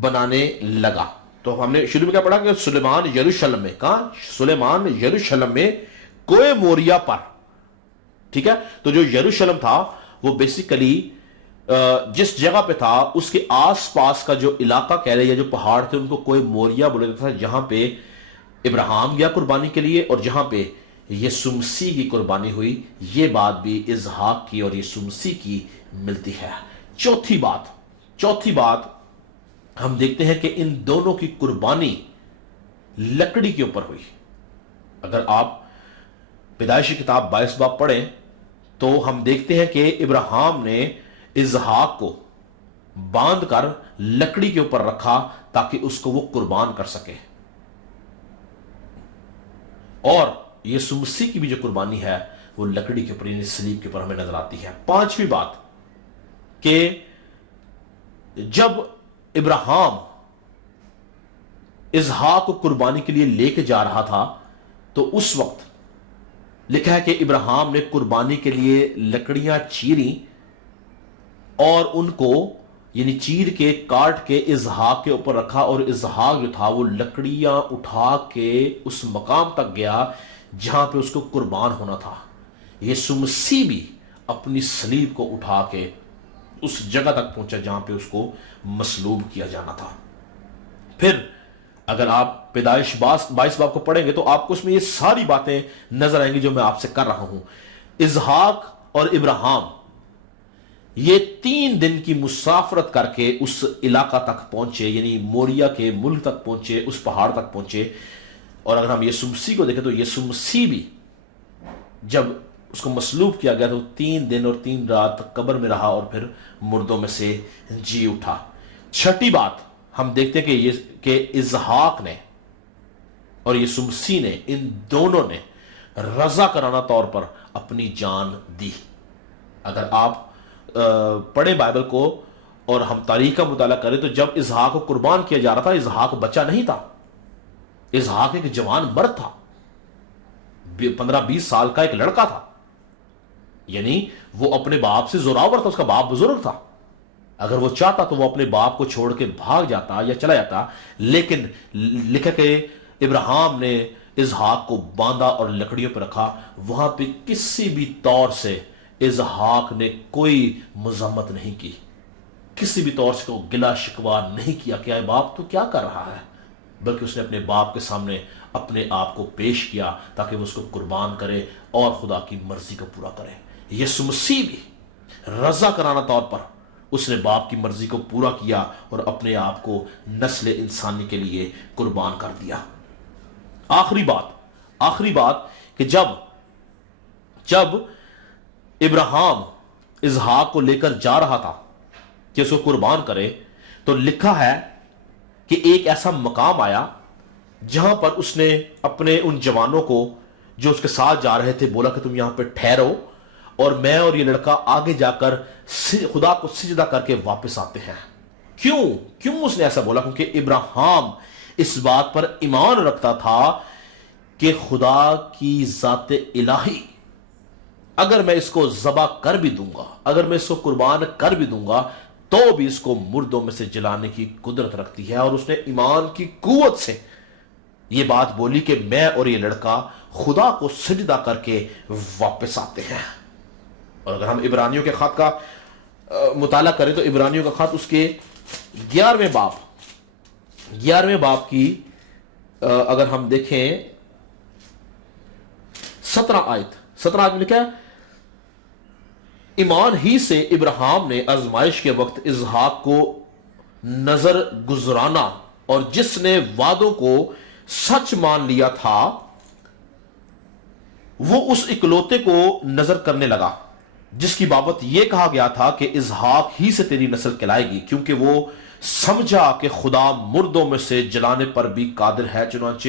بنانے لگا. تو ہم نے شروع میں کیا پڑھا کہ سلیمان یروشلم میں، کہاں؟ سلیمان یروشلم میں کوئے موریا پر. ٹھیک ہے، تو جو یروشلم تھا وہ بیسیکلی جس جگہ پہ تھا اس کے آس پاس کا جو علاقہ کہہ رہے یا جو پہاڑ تھے ان کو کوئے موریا بولا جاتا تھا، جہاں پہ ابراہیم گیا قربانی کے لیے اور جہاں پہ یسوع مسیح کی قربانی ہوئی. یہ بات بھی اسحاق کی اور یسوع مسیح کی ملتی ہے. چوتھی بات ہم دیکھتے ہیں کہ ان دونوں کی قربانی لکڑی کے اوپر ہوئی. اگر آپ پیدائشی کتاب 22 باب پڑھیں تو ہم دیکھتے ہیں کہ ابراہیم نے اسحاق کو باندھ کر لکڑی کے اوپر رکھا تاکہ اس کو وہ قربان کر سکے. اور یسوع مسیح کی بھی جو قربانی ہے وہ لکڑی کے اوپر یعنی صلیب کے اوپر ہمیں نظر آتی ہے۔ پانچویں بات کہ جب ابراہیم اسحاق کو قربانی کے لیے لے کے جا رہا تھا تو اس وقت لکھا ہے کہ ابراہیم نے قربانی کے لیے لکڑیاں چیری اور ان کو یعنی چیر کے کاٹ کے اسحاق کے اوپر رکھا، اور اسحاق جو تھا وہ لکڑیاں اٹھا کے اس مقام تک گیا جہاں پہ اس کو قربان ہونا تھا۔ یسوع مسیح بھی اپنی صلیب کو اٹھا کے اس جگہ تک پہنچا جہاں پہ اس کو مصلوب کیا جانا تھا۔ پھر اگر آپ پیدائش 22 باب کو پڑھیں گے تو آپ کو اس میں یہ ساری باتیں نظر آئیں گی جو میں آپ سے کر رہا ہوں۔ اسحاق اور ابراہیم یہ 3 دن کی مسافرت کر کے اس علاقہ تک پہنچے، یعنی موریا کے ملک تک پہنچے، اس پہاڑ تک پہنچے۔ اور اگر ہم یسوع مسیح کو دیکھیں تو یسوع مسیح بھی جب اس کو مصلوب کیا گیا تو 3 دن اور 3 رات قبر میں رہا اور پھر مردوں میں سے جی اٹھا۔ چھٹی بات ہم دیکھتے ہیں کہ اسحاق نے اور یسوع مسیح نے، ان دونوں نے رضا کرانہ طور پر اپنی جان دی۔ اگر آپ پڑھیں بائبل کو اور ہم تاریخ کا مطالعہ کریں تو جب اسحاق کو قربان کیا جا رہا تھا اسحاق بچہ نہیں تھا، اسحاق ایک جوان مرد تھا، 15-20 سال کا ایک لڑکا تھا، یعنی وہ اپنے باپ سے زوراور تھا، اس کا باپ بزرگ تھا۔ اگر وہ چاہتا تو وہ اپنے باپ کو چھوڑ کے بھاگ جاتا یا چلا جاتا، لیکن لکھا کہ ابراہیم نے اسحاق کو باندھا اور لکڑیوں پہ رکھا۔ وہاں پہ کسی بھی طور سے اسحاق نے کوئی مذمت نہیں کی، کسی بھی طور سے کوئی گلا شکوہ نہیں کیا کہ اے باپ تو کیا کر رہا ہے، بلکہ اس نے اپنے باپ کے سامنے اپنے آپ کو پیش کیا تاکہ وہ اس کو قربان کرے اور خدا کی مرضی کو پورا کرے۔ یسوع مسیح بھی رضا کرانہ طور پر اس نے باپ کی مرضی کو پورا کیا اور اپنے آپ کو نسل انسانی کے لیے قربان کر دیا۔ آخری بات کہ جب ابراہیم اسحاق کو لے کر جا رہا تھا کہ اس کو قربان کرے تو لکھا ہے کہ ایک ایسا مقام آیا جہاں پر اس نے اپنے ان جوانوں کو جو اس کے ساتھ جا رہے تھے بولا کہ تم یہاں پہ ٹھہرو اور میں اور یہ لڑکا آگے جا کر خدا کو سجدہ کر کے واپس آتے ہیں۔ کیوں اس نے ایسا بولا؟ کیونکہ ابراہیم اس بات پر ایمان رکھتا تھا کہ خدا کی ذات الہی اگر میں اس کو ذبح کر بھی دوں گا، اگر میں اس کو قربان کر بھی دوں گا تو بھی اس کو مردوں میں سے جلانے کی قدرت رکھتی ہے، اور اس نے ایمان کی قوت سے یہ بات بولی کہ میں اور یہ لڑکا خدا کو سجدہ کر کے واپس آتے ہیں۔ اور اگر ہم عبرانیوں کے خط کا مطالعہ کریں تو عبرانیوں کا خط اس کے 11ویں باب کی اگر ہم دیکھیں 17 آیت میں لکھا ہے، ایمان ہی سے ابراہیم نے آزمائش کے وقت اسحاق کو نظر گزرانا اور جس نے وعدوں کو سچ مان لیا تھا وہ اس اکلوتے کو نظر کرنے لگا جس کی بابت یہ کہا گیا تھا کہ اسحاق ہی سے تیری نسل کہلائے گی، کیونکہ وہ سمجھا کہ خدا مردوں میں سے جلانے پر بھی قادر ہے، چنانچہ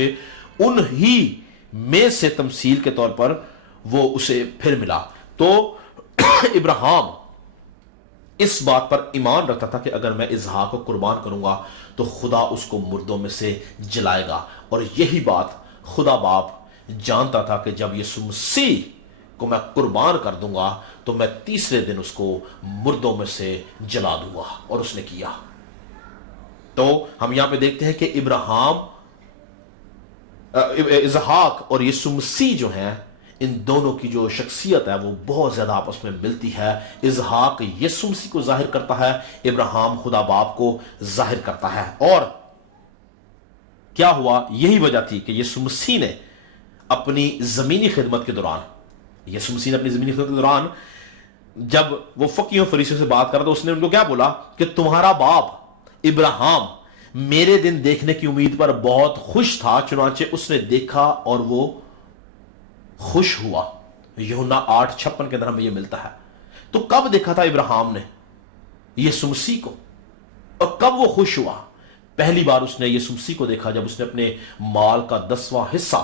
انہی میں سے تمثیل کے طور پر وہ اسے پھر ملا۔ تو ابراہیم اس بات پر ایمان رکھتا تھا کہ اگر میں اسحاق کو قربان کروں گا تو خدا اس کو مردوں میں سے جلائے گا، اور یہی بات خدا باپ جانتا تھا کہ جب یسوع مسیح کو میں قربان کر دوں گا تو میں تیسرے دن اس کو مردوں میں سے جلا دوں گا، اور اس نے کیا۔ تو ہم یہاں پہ دیکھتے ہیں کہ اسحاق اور یسوع مسیح جو ہیں ان دونوں کی جو شخصیت ہے وہ بہت زیادہ آپس میں ملتی ہے۔ اسحاق یسوع مسیح کو ظاہر کرتا ہے، ابراہیم خدا باپ کو ظاہر کرتا ہے۔ اور کیا ہوا؟ یہی وجہ تھی کہ یسوع مسیح نے اپنی زمینی خدمت کے دوران جب وہ فقیوں فریسیوں سے بات کر رہا تو اس نے ان کو کیا بولا کہ تمہارا باپ ابراہیم میرے دن دیکھنے کی امید پر بہت خوش تھا، چنانچہ اس نے دیکھا اور وہ خوش ہوا۔ یوحنا 8:56 کے اندر ہمیں یہ ملتا ہے۔ تو کب دیکھا تھا ابراہیم نے یسوع مسیح کو اور کب وہ خوش ہوا؟ پہلی بار اس نے یسوع مسیح کو دیکھا جب اس نے اپنے مال کا 10واں حصہ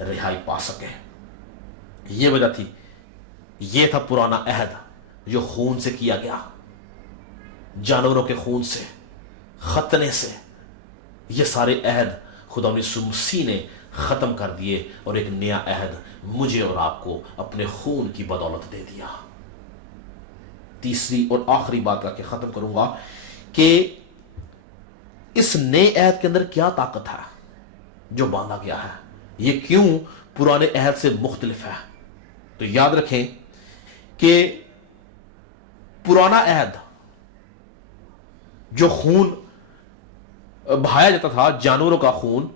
رہائی پا سکے. یہ وجہ تھی، یہ تھا پرانا عہد جو خون سے کیا گیا، جانوروں کے خون سے، ختنے سے. یہ سارے عہد خدا یسوع مسیح نے ختم کر دیے اور ایک نیا عہد مجھے اور آپ کو اپنے خون کی بدولت دے دیا. تیسری اور آخری بات کر کے ختم کروں گا کہ اس نئے عہد کے اندر کیا طاقت ہے جو باندھا گیا ہے، یہ کیوں پرانے عہد سے مختلف ہے. تو یاد رکھیں کہ پرانا عہد جو خون بہایا جاتا تھا، جانوروں کا خون،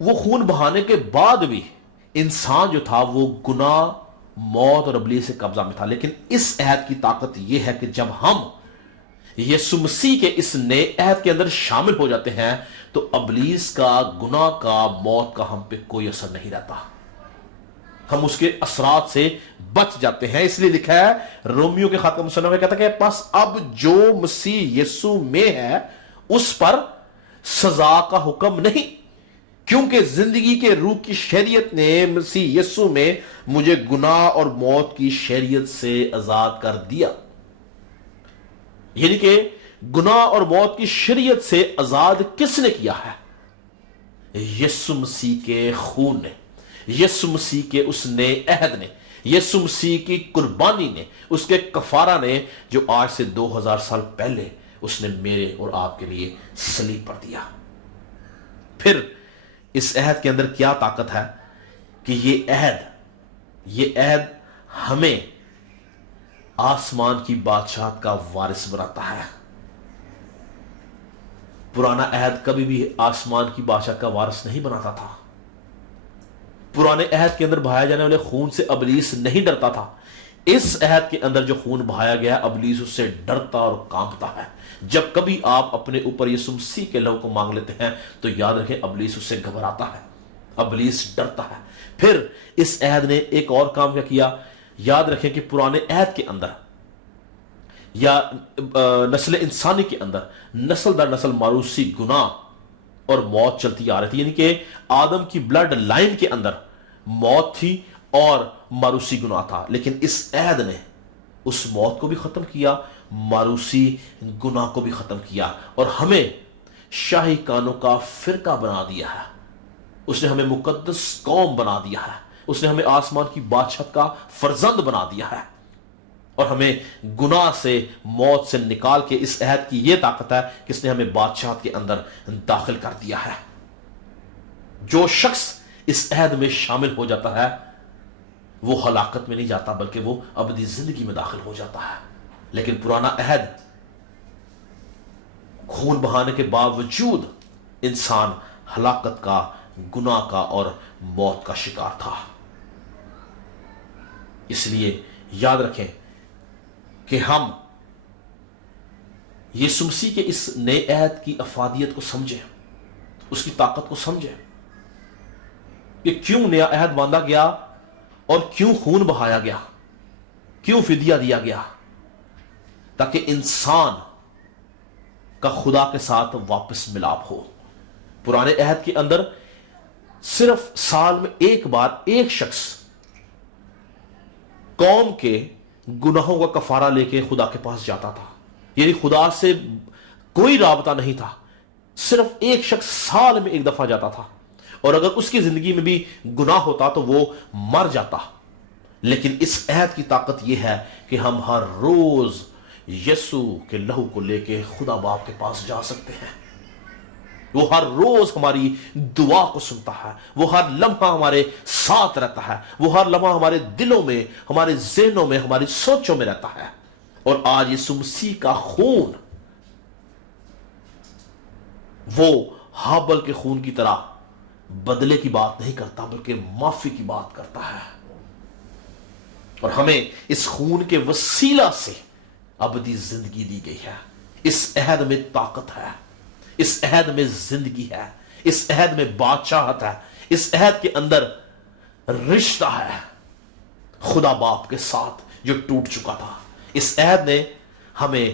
وہ خون بہانے کے بعد بھی انسان جو تھا وہ گناہ، موت اور ابلیس سے قبضہ میں تھا. لیکن اس عہد کی طاقت یہ ہے کہ جب ہم یسوع مسیح کے اس نئے عہد کے اندر شامل ہو جاتے ہیں تو ابلیس کا، گناہ کا، موت کا ہم پہ کوئی اثر نہیں رہتا. ہم اس کے اثرات سے بچ جاتے ہیں. اس لیے لکھا ہے رومیو کے خط کا مصنف کہتا ہے کہ پس اب جو مسیح یسوع میں ہے اس پر سزا کا حکم نہیں، کیونکہ زندگی کے روح کی شریعت نے مسیح یسوع میں مجھے گناہ اور موت کی شریعت سے آزاد کر دیا. یعنی کہ گناہ اور موت کی شریعت سے آزاد کس نے کیا ہے؟ یسوع مسیح کے خون نے، یسوع مسیح کے اس نئے عہد نے، یسوع مسیح کی قربانی نے، اس کے کفارہ نے، جو آج سے 2000 سال پہلے اس نے میرے اور آپ کے لیے صلیب پر دیا. پھر اس عہد کے اندر کیا طاقت ہے کہ یہ عہد ہمیں آسمان کی بادشاہت کا وارث بناتا ہے. پرانا عہد کبھی بھی آسمان کی بادشاہت کا وارث نہیں بناتا تھا. پرانے عہد کے اندر بہایا جانے والے خون سے ابلیس نہیں ڈرتا تھا. اس عہد کے اندر جو خون بہایا گیا ابلیس اس سے ڈرتا اور کانپتا ہے. جب کبھی آپ اپنے اوپر یسوع مسیح کے لہو کو مانگ لیتے ہیں تو یاد رکھیں ابلیس اس سے گھبراتا ہے، ابلیس ڈرتا ہے. پھر اس عہد نے ایک اور کام کیا، یاد رکھیں کہ پرانے عہد کے اندر یا نسل انسانی کے اندر نسل در نسل ماروثی گناہ اور موت چلتی آ رہی تھی. یعنی کہ آدم کی بلڈ لائن کے اندر موت تھی اور ماروثی گناہ تھا. لیکن اس عہد نے اس موت کو بھی ختم کیا، ماروثی گناہ کو بھی ختم کیا اور ہمیں شاہی کانوں کا فرقہ بنا دیا ہے. اس نے ہمیں مقدس قوم بنا دیا ہے. اس نے ہمیں آسمان کی بادشاہت کا فرزند بنا دیا ہے اور ہمیں گناہ سے، موت سے نکال کے اس عہد کی یہ طاقت ہے کہ اس نے ہمیں بادشاہت کے اندر داخل کر دیا ہے. جو شخص اس عہد میں شامل ہو جاتا ہے وہ ہلاکت میں نہیں جاتا بلکہ وہ ابدی زندگی میں داخل ہو جاتا ہے. لیکن پرانا عہد خون بہانے کے باوجود انسان ہلاکت کا، گناہ کا اور موت کا شکار تھا. اس لیے یاد رکھیں کہ ہم یسوع مسیح کے اس نئے عہد کی افادیت کو سمجھیں، اس کی طاقت کو سمجھیں کہ کیوں نیا عہد باندھا گیا اور کیوں خون بہایا گیا، کیوں فدیہ دیا گیا، تاکہ انسان کا خدا کے ساتھ واپس ملاپ ہو. پرانے عہد کے اندر صرف سال میں ایک بار ایک شخص قوم کے گناہوں کا کفارہ لے کے خدا کے پاس جاتا تھا. یعنی خدا سے کوئی رابطہ نہیں تھا. صرف ایک شخص سال میں ایک دفعہ جاتا تھا اور اگر اس کی زندگی میں بھی گناہ ہوتا تو وہ مر جاتا. لیکن اس عہد کی طاقت یہ ہے کہ ہم ہر روز یسوع کے لہو کو لے کے خدا باپ کے پاس جا سکتے ہیں. وہ ہر روز ہماری دعا کو سنتا ہے، وہ ہر لمحہ ہمارے ساتھ رہتا ہے، وہ ہر لمحہ ہمارے دلوں میں، ہمارے ذہنوں میں، ہماری سوچوں میں رہتا ہے. اور آج یسوع مسیح کا خون وہ ہابل کے خون کی طرح بدلے کی بات نہیں کرتا بلکہ معافی کی بات کرتا ہے. اور ہمیں اس خون کے وسیلہ سے ابدی زندگی دی گئی ہے. اس عہد میں طاقت ہے، اس عہد میں زندگی ہے، اس عہد میں بادشاہت ہے، اس عہد کے اندر رشتہ ہے خدا باپ کے ساتھ جو ٹوٹ چکا تھا. اس عہد نے ہمیں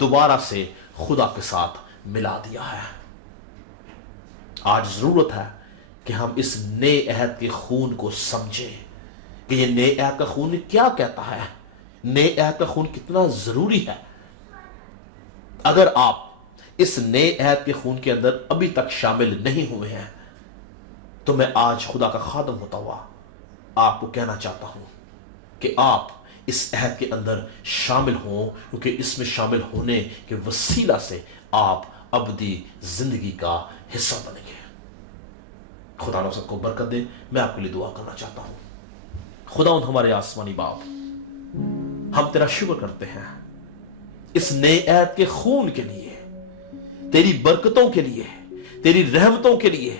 دوبارہ سے خدا کے ساتھ ملا دیا ہے. آج ضرورت ہے کہ ہم اس نئے عہد کے خون کو سمجھیں کہ یہ نئے عہد کا خون کیا کہتا ہے، نئے عہد کا خون کتنا ضروری ہے۔ اگر آپ اس نئے عہد کے خون کے اندر ابھی تک شامل نہیں ہوئے ہیں تو میں آج خدا کا خادم ہوتا ہوا آپ کو کہنا چاہتا ہوں کہ آپ اس عہد کے اندر شامل ہوں، کیونکہ اس میں شامل ہونے کے وسیلہ سے آپ ابدی زندگی کا حصہ بنیں گے۔ خدا نے سب کو برکت دے۔ میں آپ کے لیے دعا کرنا چاہتا ہوں۔ خدا ہمارے آسمانی باپ، ہم تیرا شکر کرتے ہیں اس نئے عہد کے خون کے لیے، تیری برکتوں کے لیے، تیری رحمتوں کے لیے،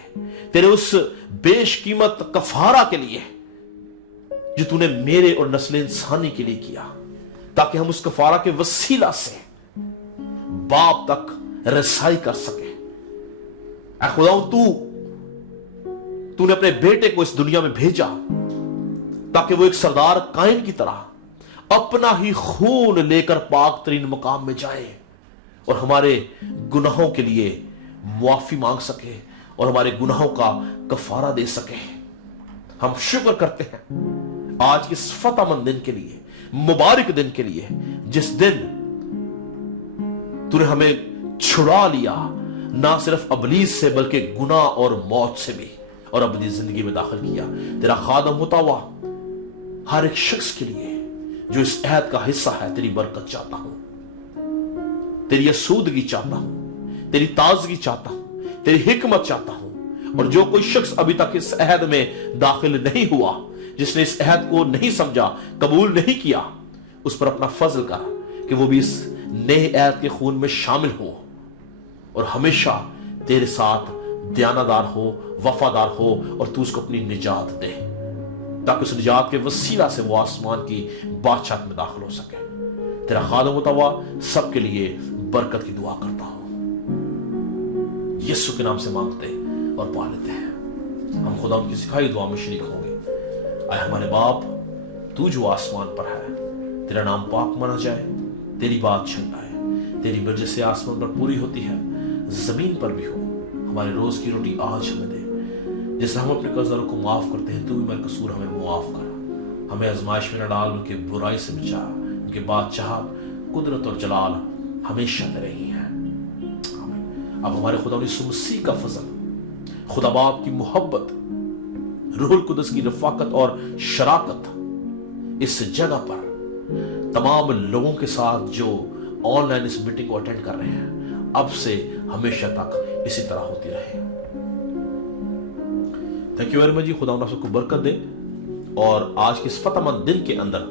تیرے اس بیش قیمت کفارہ کے لیے جو تو نے میرے اور نسل انسانی کے لیے کیا، تاکہ ہم اس کفارہ کے وسیلہ سے باپ تک رسائی کر سکیں۔ اے خداوند، تو نے اپنے بیٹے کو اس دنیا میں بھیجا تاکہ وہ ایک سردار قائن کی طرح اپنا ہی خون لے کر پاک ترین مقام میں جائے اور ہمارے گناہوں کے لیے معافی مانگ سکے اور ہمارے گناہوں کا کفارہ دے سکے۔ ہم شکر کرتے ہیں آج اس فتح مند دن کے لیے، مبارک دن کے لیے، جس دن تو نے ہمیں چھڑا لیا، نہ صرف ابلیس سے بلکہ گناہ اور موت سے بھی، اور ابدی زندگی میں داخل کیا۔ تیرا خادم ہوتا ہوا ہر ایک شخص کے لیے جو اس عہد کا حصہ ہے، تیری برکت چاہتا ہوں، تیری اسودگی چاہتا ہوں، تیری تازگی چاہتا ہوں، تیری حکمت چاہتا ہوں۔ اور جو کوئی شخص ابھی تک اس عہد میں داخل نہیں ہوا، جس نے اس عہد کو نہیں سمجھا، قبول نہیں کیا، اس پر اپنا فضل کر کہ وہ بھی اس نئے عہد کے خون میں شامل ہو اور ہمیشہ تیرے ساتھ دیانتدار ہو، وفادار ہو، اور تو اس کو اپنی نجات دے تاکہ اس نجات کے وسیلہ سے وہ آسمان کی بادشاہت میں داخل ہو سکے۔ تیرا خادم ہوتا ہوا سب کے لیے برکت کی دعا کرتا ہوں، یسوع کے نام سے مانگتے اور پا لیتے ہیں۔ ہم خدا ان کی سکھائی دعا میں شریک ہوں گے۔ اے ہمارے باپ، تو جو آسمان پر ہے، تیرا نام پاک مانا جائے، تیری بات چل آئے، تیری مرضی سے آسمان پر پوری ہوتی ہے، زمین پر بھی ہو۔ ہمارے روز کی روٹی آج ہمیں دے، جیسے ہم اپنے قرضداروں کو معاف کرتے ہیں، تو بھی ہمارے قصور ہمیں معاف کر۔ ہمیں آزمائش میں نہ ڈال، ان کے برائی سے بچا، ان کے بادشاہت، قدرت اور جلال ہمیشہ تیرے ہی ہیں۔ آمین۔ اب ہمارے خدا یسوع مسیح کا فضل، خدا باپ کی محبت، روح القدس کی رفاقت اور شراکت اس جگہ پر تمام لوگوں کے ساتھ جو آن لائن اس میٹنگ کو اٹینڈ کر رہے ہیں، اب سے ہمیشہ تک اسی طرح ہوتی رہے۔ تھینک یو ویری مچ جی۔ خداوند آپ سب کو برکت دے، اور آج کے اس فتح مند دن کے اندر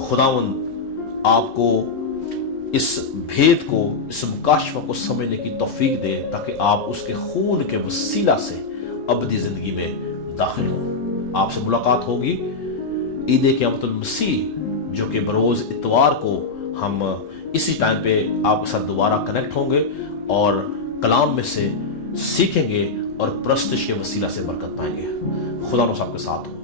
خداوند آپ کو اس بھید کو، اس مکاشفہ کو سمجھنے کی توفیق دے تاکہ آپ اس کے خون کے وسیلہ سے ابدی زندگی میں داخل ہوں۔ آپ سے ملاقات ہوگی عید قیامت المسیح، جو کہ بروز اتوار کو ہم اسی ٹائم پہ آپ کے ساتھ دوبارہ کنیکٹ ہوں گے اور کلام میں سے سیکھیں گے اور پرستش کے وسیلہ سے برکت پائیں گے۔ خدا نو آپ کے ساتھ ہو۔